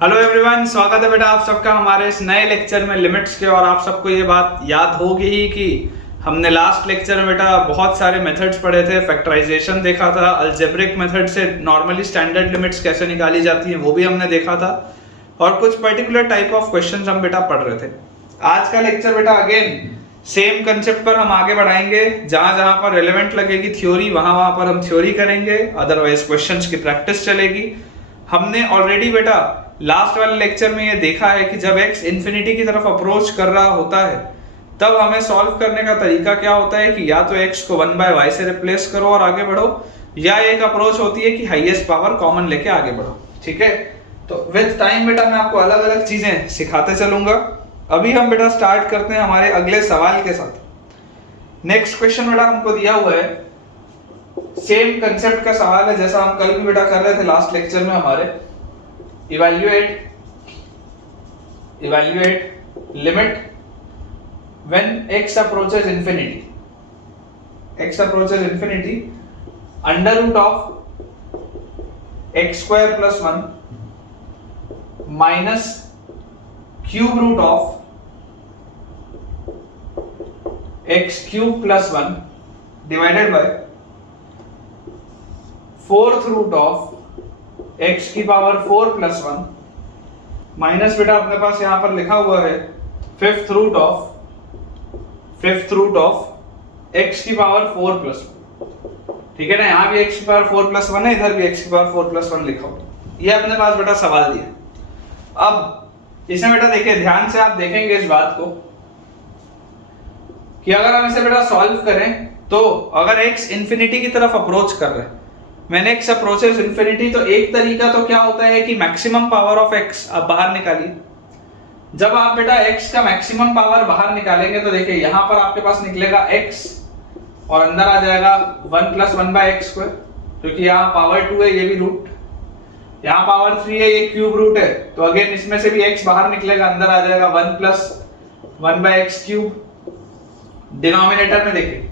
Hello everyone, स्वागत है बेटा आप सबका हमारे इस नए लेक्चर में लिमिट्स के। और आप सबको ये बात याद होगी ही कि हमने लास्ट लेक्चर में बेटा बहुत सारे मेथड्स पढ़े थे। फैक्टराइजेशन देखा था, अलजेब्रिक मेथड से नॉर्मली स्टैंडर्ड लिमिट्स कैसे निकाली जाती हैं वो भी हमने देखा था, और कुछ पर्टिकुलर टाइप ऑफ क्वेश्चंस हम बेटा पढ़ रहे थे। आज का लेक्चर बेटा अगेन सेम कंसेप्ट पर हम आगे बढ़ाएंगे। जहां जहां पर रिलेवेंट लगेगी थ्योरी वहां वहां पर हम थ्योरी करेंगे, अदरवाइज क्वेश्चंस की प्रैक्टिस चलेगी। हमने ऑलरेडी बेटा लास्ट वाले लेक्चर में ये देखा है कि जब x इंफिनिटी की तरफ अप्रोच कर रहा होता है तब हमें सॉल्व करने का तरीका क्या होता है कि या तो x को 1/y से रिप्लेस करो और आगे बढ़ो, या एक अप्रोच होती है कि हाईएस्ट पावर कॉमन लेके आगे बढ़ो। ठीक है, तो विद टाइम बेटा मैं आपको अलग अलग चीजें सिखाते चलूंगा। अभी हम बेटा स्टार्ट करते हैं हमारे अगले सवाल के साथ। नेक्स्ट क्वेश्चन बेटा हमको दिया हुआ है, सेम कंसेप्ट का सवाल है जैसा हम कल भी बेटा कर रहे थे लास्ट लेक्चर में हमारे। evaluate limit when x approaches infinity under root of x square plus 1 minus cube root of x cube plus 1 divided by fourth root of x की पावर 4 प्लस 1 माइनस बेटा अपने पास यहां पर लिखा हुआ है फिफ्थ रूट ऑफ x की power 4 plus 1। ठीक है ना, यहां भी x की पावर 4 प्लस 1 है, इधर भी x की पावर 4 प्लस 1 लिखा हुआ। ये अपने पास बेटा सवाल दिया। अब इसमें बेटा देखिए, ध्यान से आप देखेंगे इस बात को कि अगर हम इसे बेटा सॉल्व करें तो अगर x इंफिनिटी की तरफ अप्रोच कर रहे हैं, मैंने x अप्रोचेस इंफिनिटी, तो एक तरीका तो क्या होता है कि मैक्सिमम पावर ऑफ x आप बाहर निकालिए। जब आप बेटा x का मैक्सिमम पावर बाहर निकालेंगे तो देखिए यहां पर आपके पास निकलेगा x और अंदर आ जाएगा 1 प्लस 1/x स्क्वायर, क्योंकि यहाँ पावर 2 है, ये भी रूट, यहाँ पावर 3 है, ये क्यूब रूट है, तो अगेन इसमें से भी x बाहर निकलेगा, अंदर आ जाएगा 1 प्लस 1/x क्यूब। डिनोमिनेटर में देखिए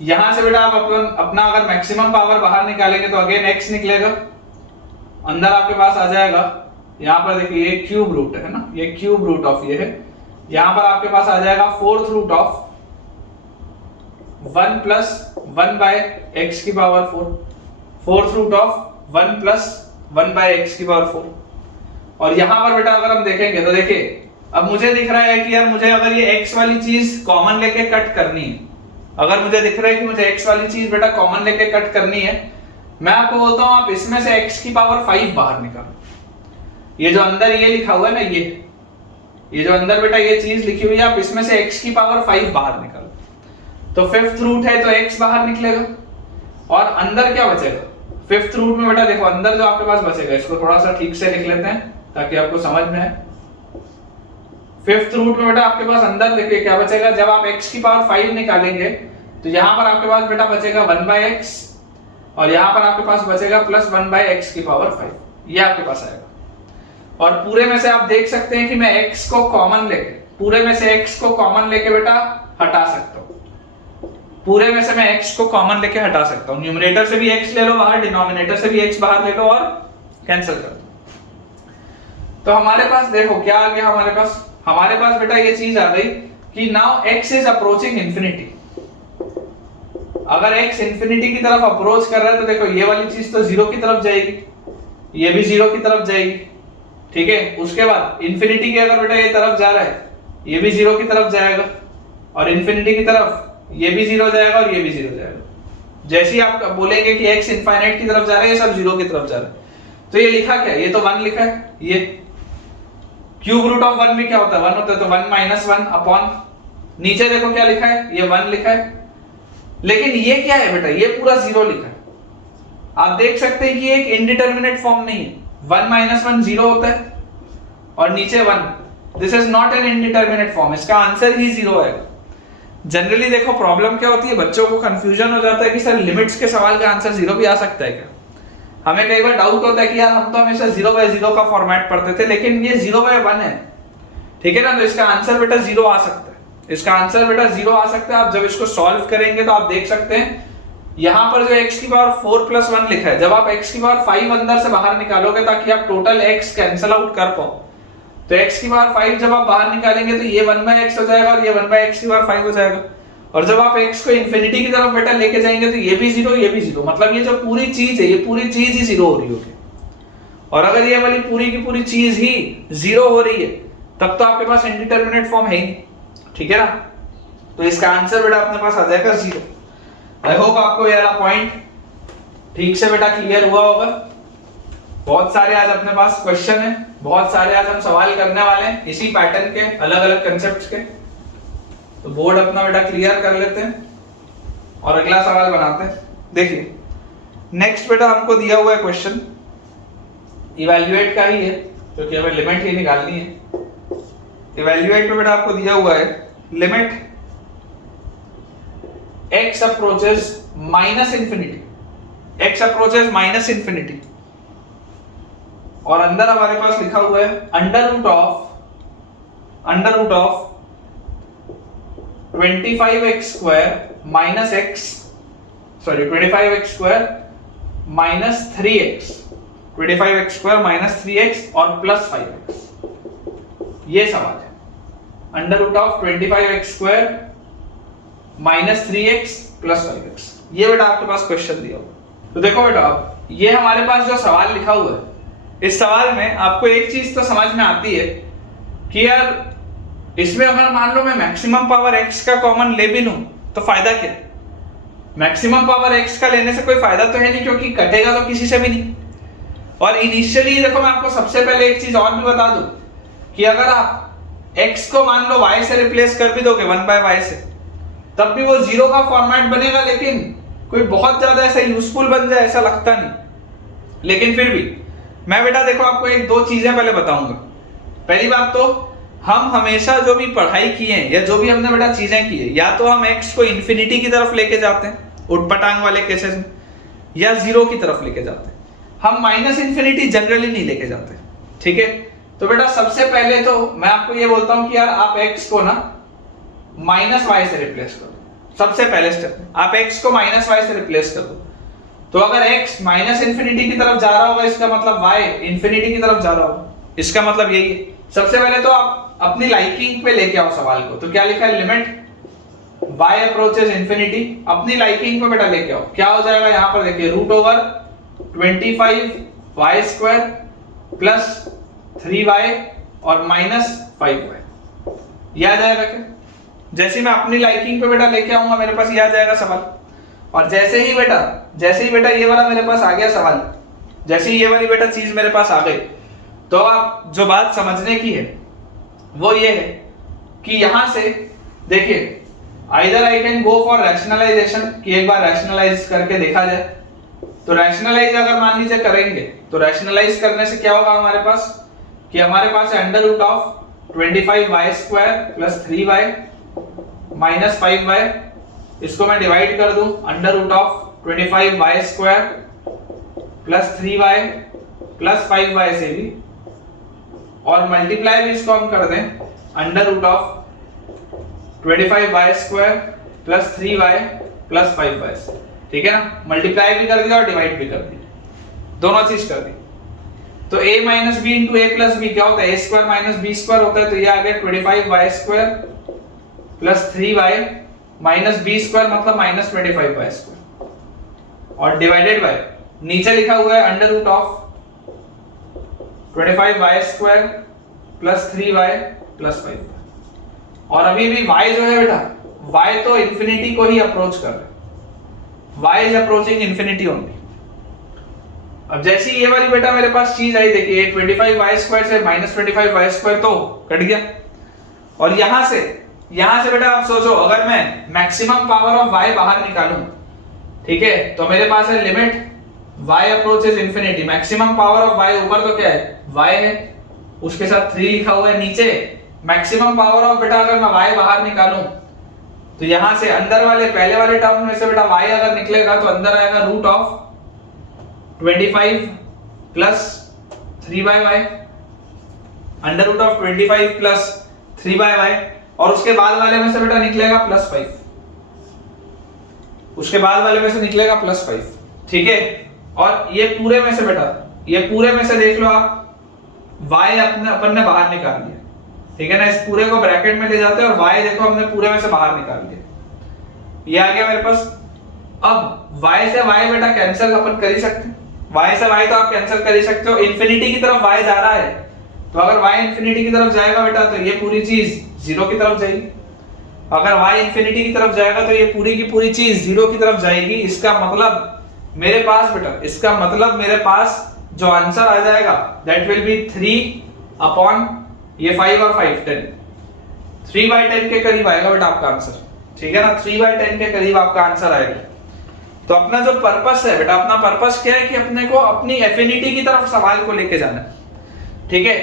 यहां से बेटा आप अपना अगर मैक्सिमम पावर बाहर निकालेंगे तो अगेन x निकलेगा, अंदर आपके पास आ जाएगा, यहां पर देखिए ये क्यूब रूट है ना, ये क्यूब रूट ऑफ ये है, यहां पर आपके पास आ जाएगा fourth root of 1 plus 1/x की power 4, fourth root of 1 plus 1/x की पावर 4। और यहां पर बेटा अगर हम देखेंगे तो देखिए अब मुझे दिख रहा है कि यार मुझे अगर ये x वाली चीज कॉमन लेके कट करनी है, अगर मुझे दिख रहा है कि मुझे x वाली चीज बेटा कॉमन लेके कट करनी है, मैं आपको बोलता हूं आप इसमें से x की पावर 5 बाहर निकालो। ये जो अंदर ये लिखा हुआ है ना, ये जो अंदर बेटा ये चीज लिखी हुई है, आप इसमें से x की पावर 5 बाहर निकालो। तो फिफ्थ रूट है तो x बाहर निकलेगा, और अंदर क्या बचेगा फिफ्थ रूट में बेटा देखो अंदर जो आपके पास बचेगा, इसको थोड़ा सा ठीक से लिख लेते हैं ताकि आपको समझ में आए। फिफ्थ रूट में बेटा आपके पास अंदर देखिए क्या बचेगा, जब आप x की पावर 5 निकालेंगे तो यहां पर आपके पास बेटा बचेगा 1/x, और यहां पर आपके पास बचेगा प्लस 1/x की पावर 5, ये आपके पास आएगा। और पूरे में से आप देख सकते हैं कि मैं x को कॉमन लेके, पूरे में से x को कॉमन लेके बेटा हटा सकता हूं, पूरे में से मैं x को कॉमन लेके हटा सकता हूं। न्यूमरेटर से भी x ले लो बाहर, डिनोमिनेटर से भी x बाहर ले लो और कैंसिल कर दो। तो हमारे पास देखो क्या आ गया, हमारे पास बेटा ये चीज आ गई कि now x is approaching infinity. अगर x इंफिनिटी की तरफ अप्रोच कर रहा है तो देखो ये वाली चीज तो जीरो की तरफ जाएगी, ये भी जीरो की तरफ जाएगी। ठीक है, उसके बाद इंफिनिटी के अगर बेटा ये तरफ जा रहा है, ये भी जीरो की तरफ जाएगा, और इंफिनिटी की तरफ ये भी जीरो जाएगा और ये भी जीरो जाएगा। जैसे ही आप बोलेंगे कि x इनफाइनाइट की तरफ जा रहा है, ये सब जीरो की तरफ जा रहा है, तो ये लिखा क्या, ये तो 1 लिखा है, ये क्यूब रूट ऑफ 1 में क्या होता है 1 होता है, तो 1 माइनस 1 अपॉन, नीचे देखो क्या लिखा है, ये 1 लिखा है, लेकिन ये क्या है बेटा, ये पूरा जीरो लिखा है। आप देख सकते हैं कि ये एक इनडिटरमिनेट फॉर्म नहीं है, 1 माइनस 1 जीरो होता है और नीचे 1, this is not an indeterminate form, इसका आंसर ही जीरो है। जनरली देखो प्रॉब्लम क्या होती है, बच्चों को कंफ्यूजन हो जाता है कि सर लिमिट्स के सवाल का आंसर जीरो भी आ सकता है क्या। हमें कई बार डाउट होता है कि यार हम तो हमेशा 0/0 का फॉर्मेट पढ़ते थे, लेकिन ये 0/1 है। ठीक है ना, तो इसका आंसर बेटा जीरो आ सकता है, इसका आंसर बेटा जीरो आ सकता है। आप जब इसको सॉल्व करेंगे तो आप देख सकते हैं यहाँ पर जो x की पावर 4 प्लस 1 लिखा है, जब आप x की पावर 5 अंदर से बाहर निकालोगे ताकि आप टोटल x कैंसिल आउट कर पाओ, तो x की पावर 5 जब आप बाहर निकालेंगे तो ये 1/x हो जाएगा और ये 1/x की पावर 5 हो जाएगा। और जब आप x को इंफिनिटी की तरफ बेटा लेके जाएंगे तो ये भी 0 ये भी 0, मतलब ये जो पूरी चीज है ये पूरी चीज ही 0 हो रही होगी। और अगर ये वाली पूरी की पूरी चीज ही 0 हो रही है तब तो आपके पास इंडिटरमिनेट फॉर्म है ही नहीं, ठीक है ना। तो इसका आंसर बेटा अपने पास आ जाएगा 0। आई होप आपको ये वाला पॉइंट ठीक से बेटा क्लियर हुआ होगा। बहुत सारे आज अपने पास क्वेश्चन है, बहुत सारे आज हम सवाल करने वाले हैं इसी पैटर्न के, अलग अलग कंसेप्ट्स के। तो बोर्ड अपना बेटा क्लियर कर लेते हैं और अगला सवाल बनाते हैं। देखिए नेक्स्ट बेटा हमको दिया हुआ है क्वेश्चन, इवैल्यूएट का ही है क्योंकि हमें लिमिट ही निकालनी है। इवैल्यूएट में बेटा आपको दिया हुआ है limit x approaches minus infinity, x approaches minus infinity, और अंदर हमारे पास लिखा हुआ है under root of 25x square minus x, sorry 25x square minus 3x, 25x square minus 3x और प्लस 5x। ये सवाल है under root of 25x square minus 3x plus 5x। ये बेटा आपके पास क्वेश्चन दिया हुआ। तो देखो बेटा आप ये हमारे पास जो सवाल लिखा हुआ है, इस सवाल में आपको एक चीज तो समझ में आती है कि यार इसमें अगर मान लो मैं मैक्सिमम पावर x का कॉमन ले भी लूं तो फायदा क्या। मैक्सिमम पावर x का लेने से कोई फायदा तो है नहीं क्योंकि कटेगा तो किसी से भी नहीं। और इनिशियली देखो मैं आपको सबसे पहले एक चीज और भी बता दूं कि अगर आप x को मान लो y से रिप्लेस कर भी दोगे 1/y से, तब भी वो 0 का फॉर्मेट बनेगा, लेकिन कोई बहुत ज्यादा ऐसा यूजफुल बन जाए ऐसा लगता नहीं। लेकिन फिर भी मैं बेटा देखो आपको एक दो चीजें पहले बताऊंगा। पहली बात तो हम हमेशा जो भी पढ़ाई किए हैं या जो भी हमने बेटा चीजें की है, या तो हम x को इंफिनिटी की तरफ लेके जाते हैं उठपटांग वाले केसेस में, या 0 की तरफ लेके जाते हैं। हम माइनस इंफिनिटी जनरली नहीं लेके जाते, ठीक है। तो बेटा सबसे पहले तो मैं आपको ये बोलता हूं कि यार आप x को ना माइनस y से रिप्लेस कर दो। सबसे पहले स्टेप आप x को माइनस y से रिप्लेस कर दो। तो अगर x माइनस इंफिनिटी की तरफ जा रहा होगा इसका मतलब y इंफिनिटी की तरफ जा रहा होगा, इसका मतलब यही है। सबसे पहले तो आप अपनी लाइकिंग पे लेके आओ सवाल को। तो क्या लिखा है लिमिट y अप्रोचेस इंफिनिटी, अपनी लाइकिंग पे बेटा लेके आओ। क्या हो जाएगा यहाँ पर देखिए root over 25y square plus 3y और माइनस 5y, ये आ जाएगा क्या। जैसे मैं अपनी लाइकिंग पे बेटा लेके आऊंगा मेरे पास ये आ जाएगा सवाल। और जैसे ही बेटा ये वाला मेरे पास आ गया सवाल, जैसे ही ये वाली बेटा चीज मेरे पास आ गई, तो आप जो बात समझने की है वो ये है कि यहां से देखिए either I can go for rationalization, कि एक बार रैशनलाइज करके देखा जाए। तो रैशनलाइज अगर मान लीजिए करेंगे तो रैशनलाइज करने से क्या होगा हमारे पास कि हमारे पास है under root of 25y square plus 3y minus 5y। इसको मैं डिवाइड कर दूं under root of 25y square plus 3y plus 5y से भी, और मल्टीप्लाई भी इसको हम कर दें under root of 25y square plus 3y plus 5y से, ठीक है ना। मल्टीप्लाई भी कर दिया और डिवाइड भी कर दिया, दोनों चीज कर दी। तो a minus B into A plus B क्या होता है, a square minus B square होता है। तो ये आ गया 25y square plus 3y minus B square मतलब माइनस 25y स्क्वायर, और डिवाइडेड बाय नीचे लिखा हुआ है under root of 25y square plus 3y plus 5y। और अभी भी y जो है बेटा y तो इंफिनिटी को ही अप्रोच कर रहा है, y is approaching infinity only. अब जैसी ये वाली बेटा मेरे पास चीज आई, देखिए 25y स्क्वायर से माइनस 25y स्क्वायर तो कट गया। और यहां से बेटा आप सोचो अगर मैं मैक्सिमम पावर ऑफ y बाहर निकालूं, ठीक है, तो मेरे पास है limit y approaches infinity. Maximum power of y ऊपर तो क्या है y है, उसके साथ 3 लिखा हुआ है नीचे। मैक्सिमम पावर ऑफ बेटा अगर मैं y बाहर निकालूं तो यहां से अंदर वाले पहले वाले टर्म में से बेटा y अगर निकलेगा तो अंदर आएगा root of 25 plus 3/y, under root of 25 plus 3/y, और उसके बाद वाले में से बेटा निकलेगा प्लस 5। उसके बाद वाले में से निकलेगा +5, ठीक है। और ये पूरे में से बेटा, ये पूरे में से देख लो आप, y अपन ने बाहर निकाल लिया, ठीक है ना। इस पूरे को ब्रैकेट में ले जाते हैं और y देखो हमने पूरे में से बाहर निकाल लिया, ये आ गया मेरे पास। अब y से y बेटा कैंसिल अपन कर ही सकते हैं, y से y तो आप कैंसिल कर ही सकते हो। इंफिनिटी की तरफ y जा रहा है, तो अगर y इंफिनिटी की तरफ जाएगा बेटा तो ये पूरी चीज 0 की तरफ जाएगी। अगर y इंफिनिटी की तरफ जाएगा तो ये पूरी की पूरी चीज 0 की तरफ जाएगी। इसका मतलब मेरे पास बेटा, इसका मतलब मेरे पास जो आंसर आ जाएगा दैट विल बी 3 अपॉन ये 5 और 5 10, 3/10 के करीब आएगा बेटा आपका आंसर, ठीक है ना। 3/10 के करीब आपका आंसर आएगा। तो अपना जो पर्पस है बेटा, अपना पर्पस क्या है कि अपने को अपनी एफिनिटी की तरफ सवाल को लेके जाना है, ठीक है।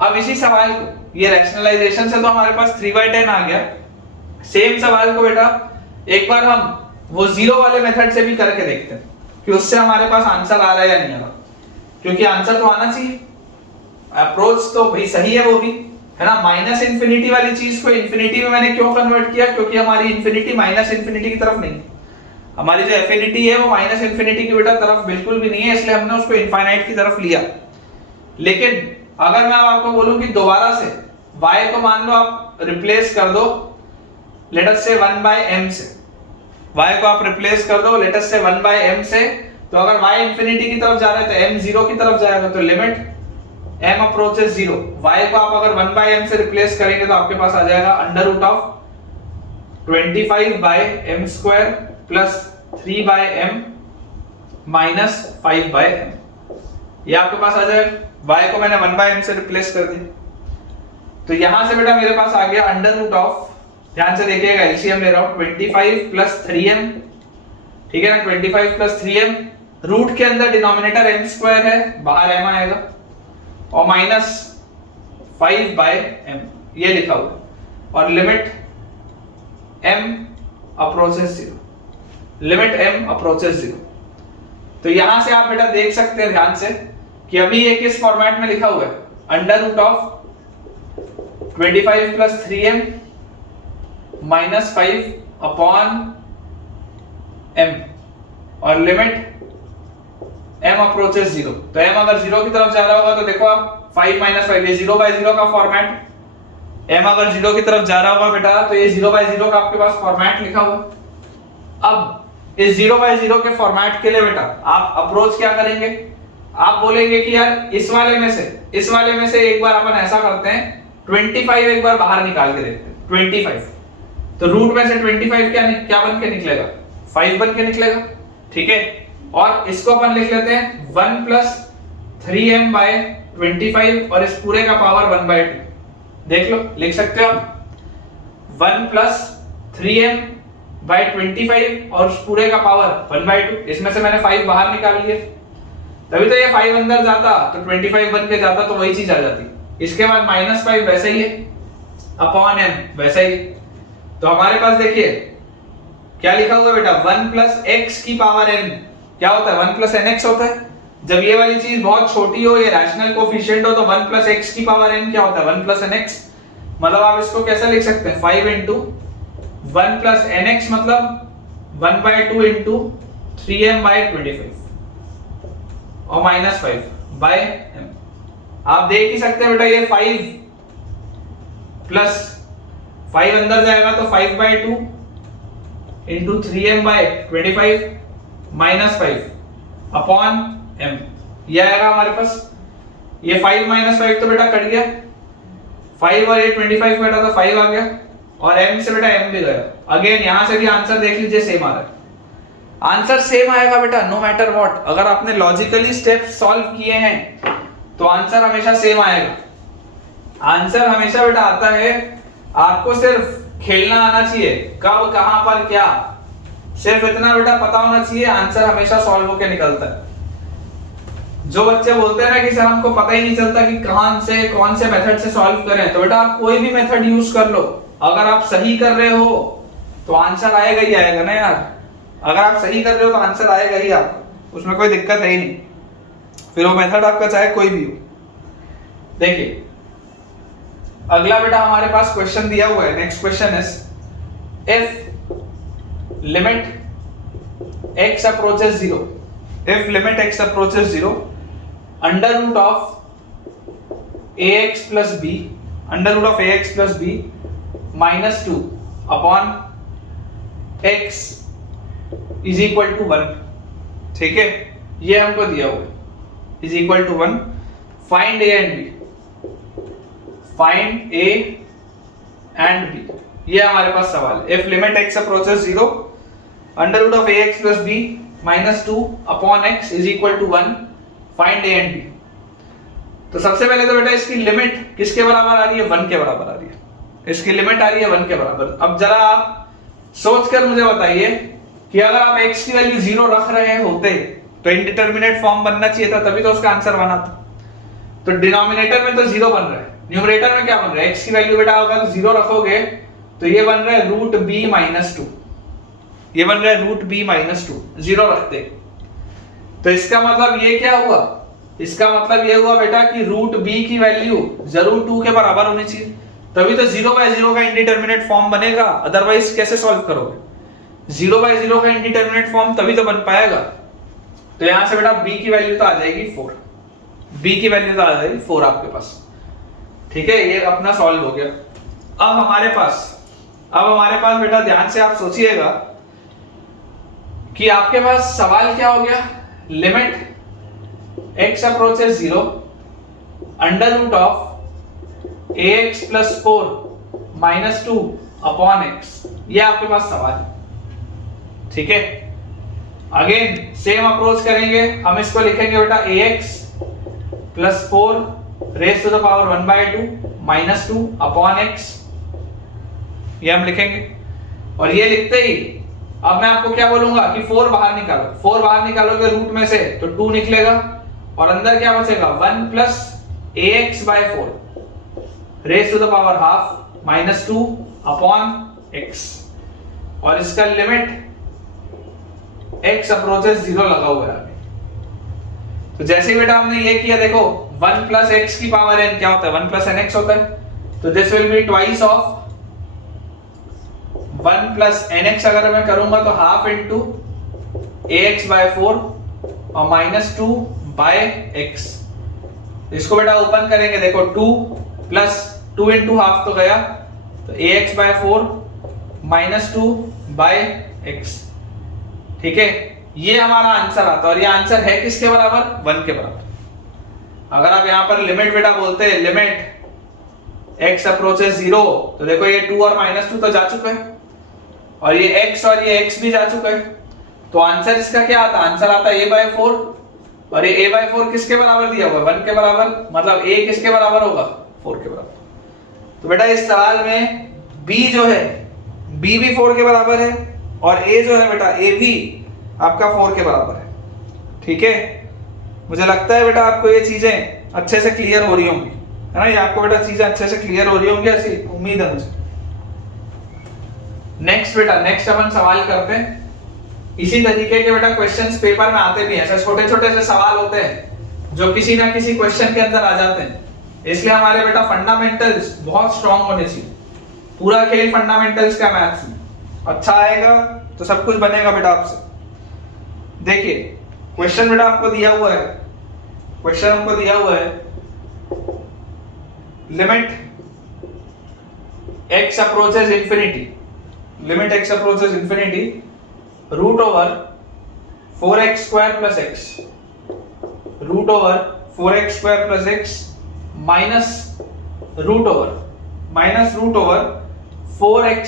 अब इसी सवाल को, ये रैशनलाइजेशन से तो हमारे पास 3/10 आ गया। सेम सवाल को बेटा एक बार हम वो जीरो वाले मेथड से भी करके देखते हैं कि उससे हमारे पास आंसर आ रहा है या नहीं आ रहा, क्योंकि आंसर तो आना चाहिए। अप्रोच तो भाई सही है वो भी, है ना। माइनस इंफिनिटी वाली चीज को इंफिनिटी में मैंने क्यों कन्वर्ट किया, क्योंकि हमारी इंफिनिटी माइनस इंफिनिटी की तरफ नहीं, हमारी जो एफिनिटी है वो माइनस इंफिनिटी की बेटा तरफ बिल्कुल भी नहीं है, इसलिए हमने उसको इनफाइनाइट की तरफ लिया। लेकिन अगर मैं आपको बोलूं कि दोबारा से y को मान लो आप रिप्लेस कर दो लेट अस से 1/m से, y को आप रिप्लेस कर दो लेट अस से 1/m से, तो अगर y इंफिनिटी की तरफ जा रहा है तो m 0 की तरफ जाएगा, तो लिमिट m अप्रोचेस 0, y को आप अगर 1/m से रिप्लेस करेंगे तो आपके पास आ जाएगा √25/m² plus 3/m minus 5/m, ये आपके पास आ जाएगा। y को मैंने 1/m से रिप्लेस कर दिया, तो यहां से बेटा मेरे पास आ गया √, ध्यान से देखिएगा एलसीएम ले रहा हूं, 25 प्लस 3m, ठीक है ना। 25 प्लस 3m, रूट के अंदर डिनोमिनेटर m² है, बाहर m आएगा, और माइनस 5/m ये लिखा हुआ है, और limit m approaches 0, limit m approaches 0। तो यहां से आप बेटा देख सकते हैं ध्यान से कि अभी ये किस फॉर्मेट में लिखा हुआ है, √25 plus 3m minus 5 upon m, और लिमिट m अप्रोचेस 0। तो m अगर 0 की तरफ जा रहा होगा तो देखो आप 5 माइनस 5, ये 0/0 का फॉर्मेट, m अगर 0 की तरफ जा रहा होगा बेटा तो ये 0/0 का आपके पास फॉर्मेट लिखा हुआ। अब इस 0/0 के फॉर्मेट के लिए बेटा आप अप्रोच क्या करेंगे, आप बोलेंगे कि यार इस वाले में से एक बार अपन ऐसा करते हैं, 25 एक बार बाहर निकाल के देखते हैं, 25, तो रूट में से 25 क्या बन के निकलेगा, 5 बन के निकलेगा, ठीक है। और इसको अपन लिख लेते हैं 1 प्लस 3m/25, और इस पूरे का पावर 1/2, देख लो लिख सकते हो आप 1 प्लस 3m/25 और उस पूरे का पावर 1/2। इसमें से मैंने 5 बाहर निकाल लिए, तभी तो ये 5 अंदर जाता तो 25 बन के जाता, तो वही चीज आ जाती। इसके बाद -5 वैसे ही है, अपॉन m वैसे ही। तो हमारे पास देखिए क्या लिखा हुआ है बेटा, 1 प्लस x की पावर n क्या होता है, 1 प्लस nx होता है। जब ये वाली चीज बहुत छोटी हो, ये रैशनल कोफिशिएंट हो, तो 1 प्लस x की पावर n क्या होता है, 1 प्लस nx। मतलब आप इसको कैसे लिख सकते हैं, 5 इंटू 1 प्लस nx मतलब 1/2 इंटू 3m/25 और -5/m। आप देख ही सकते हैं बेटा ये 5 प्लस 5 अंदर जाएगा तो 5/2 इंटू 3m/25 -5 अपॉन m, ये आएगा हमारे पास। ये 5 -5 तो बेटा कट गया, 5 और ये 25 कटा तो 5 आ गया, और m से बेटा m भी गया। अगेन यहां से भी आंसर देख लीजिए सेम आ रहा है, आंसर सेम आएगा बेटा नो मैटर व्हाट। अगर आपने लॉजिकली स्टेप्स सॉल्व किए हैं तो आंसर हमेशा सेम आएगा। आंसर हमेशा बेटा आता है, आपको सिर्फ खेलना आना चाहिए, कब कहां पर क्या, सिर्फ इतना बेटा पता होना चाहिए, आंसर हमेशा सॉल्व होकर निकलता है। जो बच्चे बोलते हैं ना कि सर हमको पता ही नहीं चलता कि कहां से कौन से मेथड से सॉल्व करें, तो बेटा आप कोई भी मेथड यूज कर लो, अगर आप सही कर रहे हो तो आंसर आएगा ही आएगा ना यार। अगर आप सही कर रहे हो तो आंसर आएगा ही आपको, उसमें कोई दिक्कत है ही नहीं, फिर वो मेथड आपका चाहे कोई भी हो। देखिए अगला बेटा हमारे पास क्वेश्चन दिया हुआ है, next question is if limit x approaches 0, if limit x approaches 0, under root of ax plus b, under root of ax plus b minus 2 upon x is equal to 1, ठीक है, ये हमको दिया हुआ है, is equal to 1. Find a and b, find a and b, ये हमारे पास सवाल है. If limit x approaches 0, under root of ax plus b minus 2 upon x is equal to 1, find a and b. तो सबसे पहले तो बेटा इसकी लिमिट किसके बराबर आ रही है? 1 के बराबर आ रही है. इसकी लिमिट आ रही है 1 के बराबर. अब जरा आप सोचकर मुझे बताइए कि अगर आप x की वैल्यू 0 रख रहे होते तो इंडिटरमिनेट फॉर्म बनना चाहिए था, तभी तो उसका आंसर बना था. तो डिनोमिनेटर में तो 0 बन रहा है, न्यूमरेटर में क्या बन रहा है? x की वैल्यू बेटा अगर 0 रखोगे तो ये बन रहा है रूट b माइनस 2, ये बन रहा है रूट b माइनस 2, 0 रखते. तो इसका मतलब ये क्या हुआ? इसका मतलब ये हुआ बेटा कि रूट b की वैल्यू जरूर 2 के बराबर होनी चाहिए, तभी तो 0/0 का इंडिटरमिनेट फॉर्म बनेगा. अदरवाइज कैसे सॉल्व करोगे? 0/0 का इंडिटरमिनेट फॉर्म तभी तो बन पाएगा. तो यहां से बेटा b की वैल्यू तो आ जाएगी 4, b की वैल्यू तो आ जाएगी 4 आपके पास. ठीक है, ये अपना सॉल्व हो गया. अब हमारे पास बेटा ध्यान से आप सोचिएगा कि आपके पास सवाल क्या हो गया? Limit x approaches 0 under root of ax plus 4 minus 2 upon x, ये आपके पास सवाल है. ठीक है, अगेन सेम अप्रोच करेंगे. हम इसको लिखेंगे बेटा ax plus 4 raised to the power 1/2 minus 2 upon x, ये हम लिखेंगे. और ये लिखते ही अब मैं आपको क्या बोलूंगा कि 4 बाहर निकालो. 4 बाहर निकालोगे रूट में से तो 2 निकलेगा और अंदर क्या बचेगा? 1 plus ax by 4 raised to the power half minus 2 upon x, और इसका लिमिट x approaches 0 लगा हुआ है. तो जैसे ही बेटा हमने ये किया, देखो 1 प्लस x की पावर n क्या होता है? 1 प्लस nx होता है. तो this will be twice of 1 plus nx. अगर मैं करूंगा तो हाफ इंटू ax by 4 और माइनस 2 बाय x. इसको बेटा ओपन करेंगे, देखो 2 प्लस 2 इंटू हाफ तो गया, तो ax by 4 minus 2 by x. ठीक है, ये हमारा आंसर आता है. और ये आंसर है किसके बराबर? 1 के बराबर. अगर आप यहां पर लिमिट बेटा बोलते हैं लिमिट x अप्रोचेस 0, तो देखो ये 2 और माइनस 2 तो जा चुका है, और ये x और ये x भी जा चुका है. तो आंसर इसका क्या आता है? आंसर आता है a by 4, और ये a by 4 किसके बराबर दिया हुआ है? 1 के बराबर. मतलब a किसके बराबर होगा? 4 के बराबर. तो बेटा इस सवाल में b जो है b भी 4 के बराबर है, और a जो है बेटा a भी आपका 4 के बराबर है. ठीक है, मुझे लगता है बेटा आपको ये चीजें अच्छे से क्लियर हो रही होंगी, है ना? ये आपको बेटा चीजें अच्छे से क्लियर हो रही होंगी, ऐसी उम्मीद है मुझे. नेक्स्ट बेटा, नेक्स्ट अपन सवाल करते हैं. इसी तरीके के बेटा क्वेश्चंस पेपर में आते भी हैं. ऐसे छोटे छोटे से सवाल होते हैं जो किसी ना किसी क्वेश्चन के अंदर आ जाते हैं. इसलिए हमारे बेटा फंडामेंटल्स बहुत स्ट्रांग होने चाहिए. पूरा खेल फंडामेंटल्स का मैथ्स में. अच्छा आएगा तो सब कुछ बनेगा बेटा आपसे. देखिए क्वेश्चन बेटा आपको दिया हुआ है, क्वेश्चन हमको दिया हुआ है limit x approaches infinity, limit x approaches infinity, root over 4x square plus x, root over 4x square plus x minus root over 4x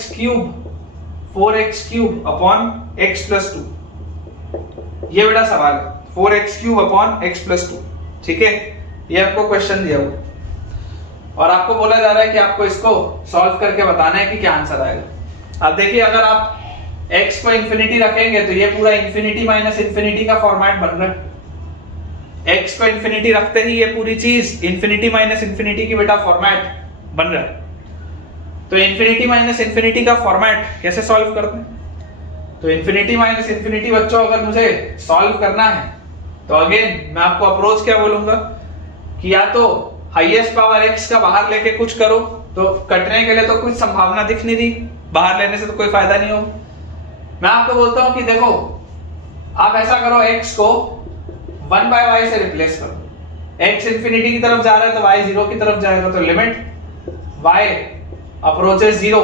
cube upon x plus 2. ये बेटा सवाल है 4x cube upon x plus 2. ठीक है, ये आपको question दिया हुआ है और आपको बोला जा रहा है कि आपको इसको सॉल्व करके बताना है कि क्या आंसर आएगा. अब देखिए, अगर आप x को इंफिनिटी रखेंगे तो ये पूरा इंफिनिटी माइनस इंफिनिटी का फॉर्मेट बन रहा है. x को इंफिनिटी रखते ही ये पूरी चीज इंफिनिटी माइनस इंफिनिटी की बेटा फॉर्मेट बन रहा है. तो इंफिनिटी माइनस इंफिनिटी का फॉर्मेट कैसे सॉल्व करते हैं? तो इंफिनिटी माइनस इंफिनिटी बच्चों अगर मुझे सॉल्व करना है तो अगेन मैं आपको अप्रोच क्या बोलूंगा कि या तो हाईएस्ट पावर x का बाहर लेके कुछ करो, तो कटने के लिए तो कुछ संभावना दिख नहीं रही, बाहर लेने से तो कोई फायदा नहीं होगा. मैं आपको बोलता हूं कि देखो आप ऐसा करो, x को 1 बाय y से रिप्लेस करो। x इंफिनिटी की तरफ जा रहा है तो y 0 की तरफ जाएगा, तो लिमिट y अप्रोचेस 0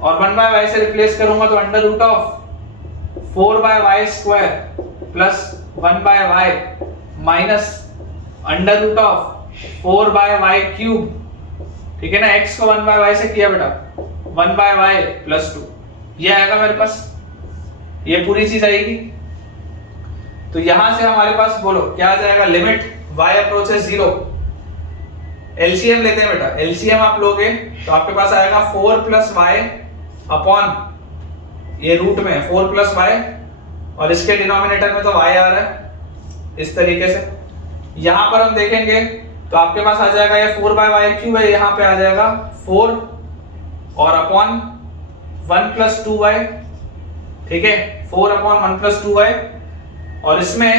और 1 बाय y से रिप्लेस करूंगा तो under root of 4 by y square plus 1 by y minus under root of 4 by y cube. ठीक है ना, x को 1 बाय y से किया बेटा 1 बाय y प्लस 2, ये आएगा मेरे पास, ये पूरी चीज आएगी। तो यहां से हमारे पास बोलो क्या आ जाएगा, लिमिट y अप्रोचेस 0, एलसीएम लेते हैं बेटा, एलसीएम आप लोगे तो आपके पास आएगा 4 प्लस y अपॉन ये रूट में 4 प्लस y और इसके डिनोमिनेटर में तो y आ रहा है इस तरीके से। यहां पर हम देखेंगे तो आपके पास आ जाएगा ये 4 बाय y क्यूब है, यहां पे आ जाएगा 4 और अपॉन 1 प्लस 2y। ठीक है, 4 अपॉन 1 प्लस 2y और इसमें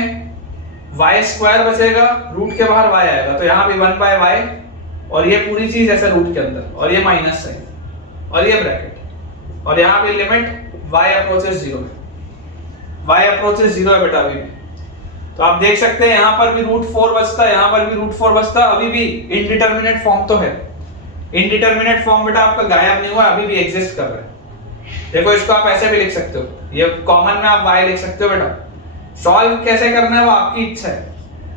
y स्क्वायर बचेगा, रूट के बाहर y आएगा तो यहां भी 1 बाय y और ये पूरी चीज ऐसे रूट के अंदर और ये माइनस है और ये ब्रैकेट और यहां भी लिमिट y अप्रोचेस 0 है, y अप्रोचेस 0 है बेटा अभी भी। तो आप देख सकते हैं यहां पर भी रूट 4 बचता है, यहां पर भी रूट 4 बचता है, अभी भी इनडिटरमिनेट फॉर्म तो है। इनडिटरमिनेट फॉर्म बेटा आपका गायब नहीं हुआ, अभी भी एग्जिस्ट कर रहा है। देखो इसको आप ऐसे भी लिख सकते हो, ये कॉमन में आप y लिख सकते हो बेटा। सॉल्व कैसे करना है वो आपकी इच्छा है,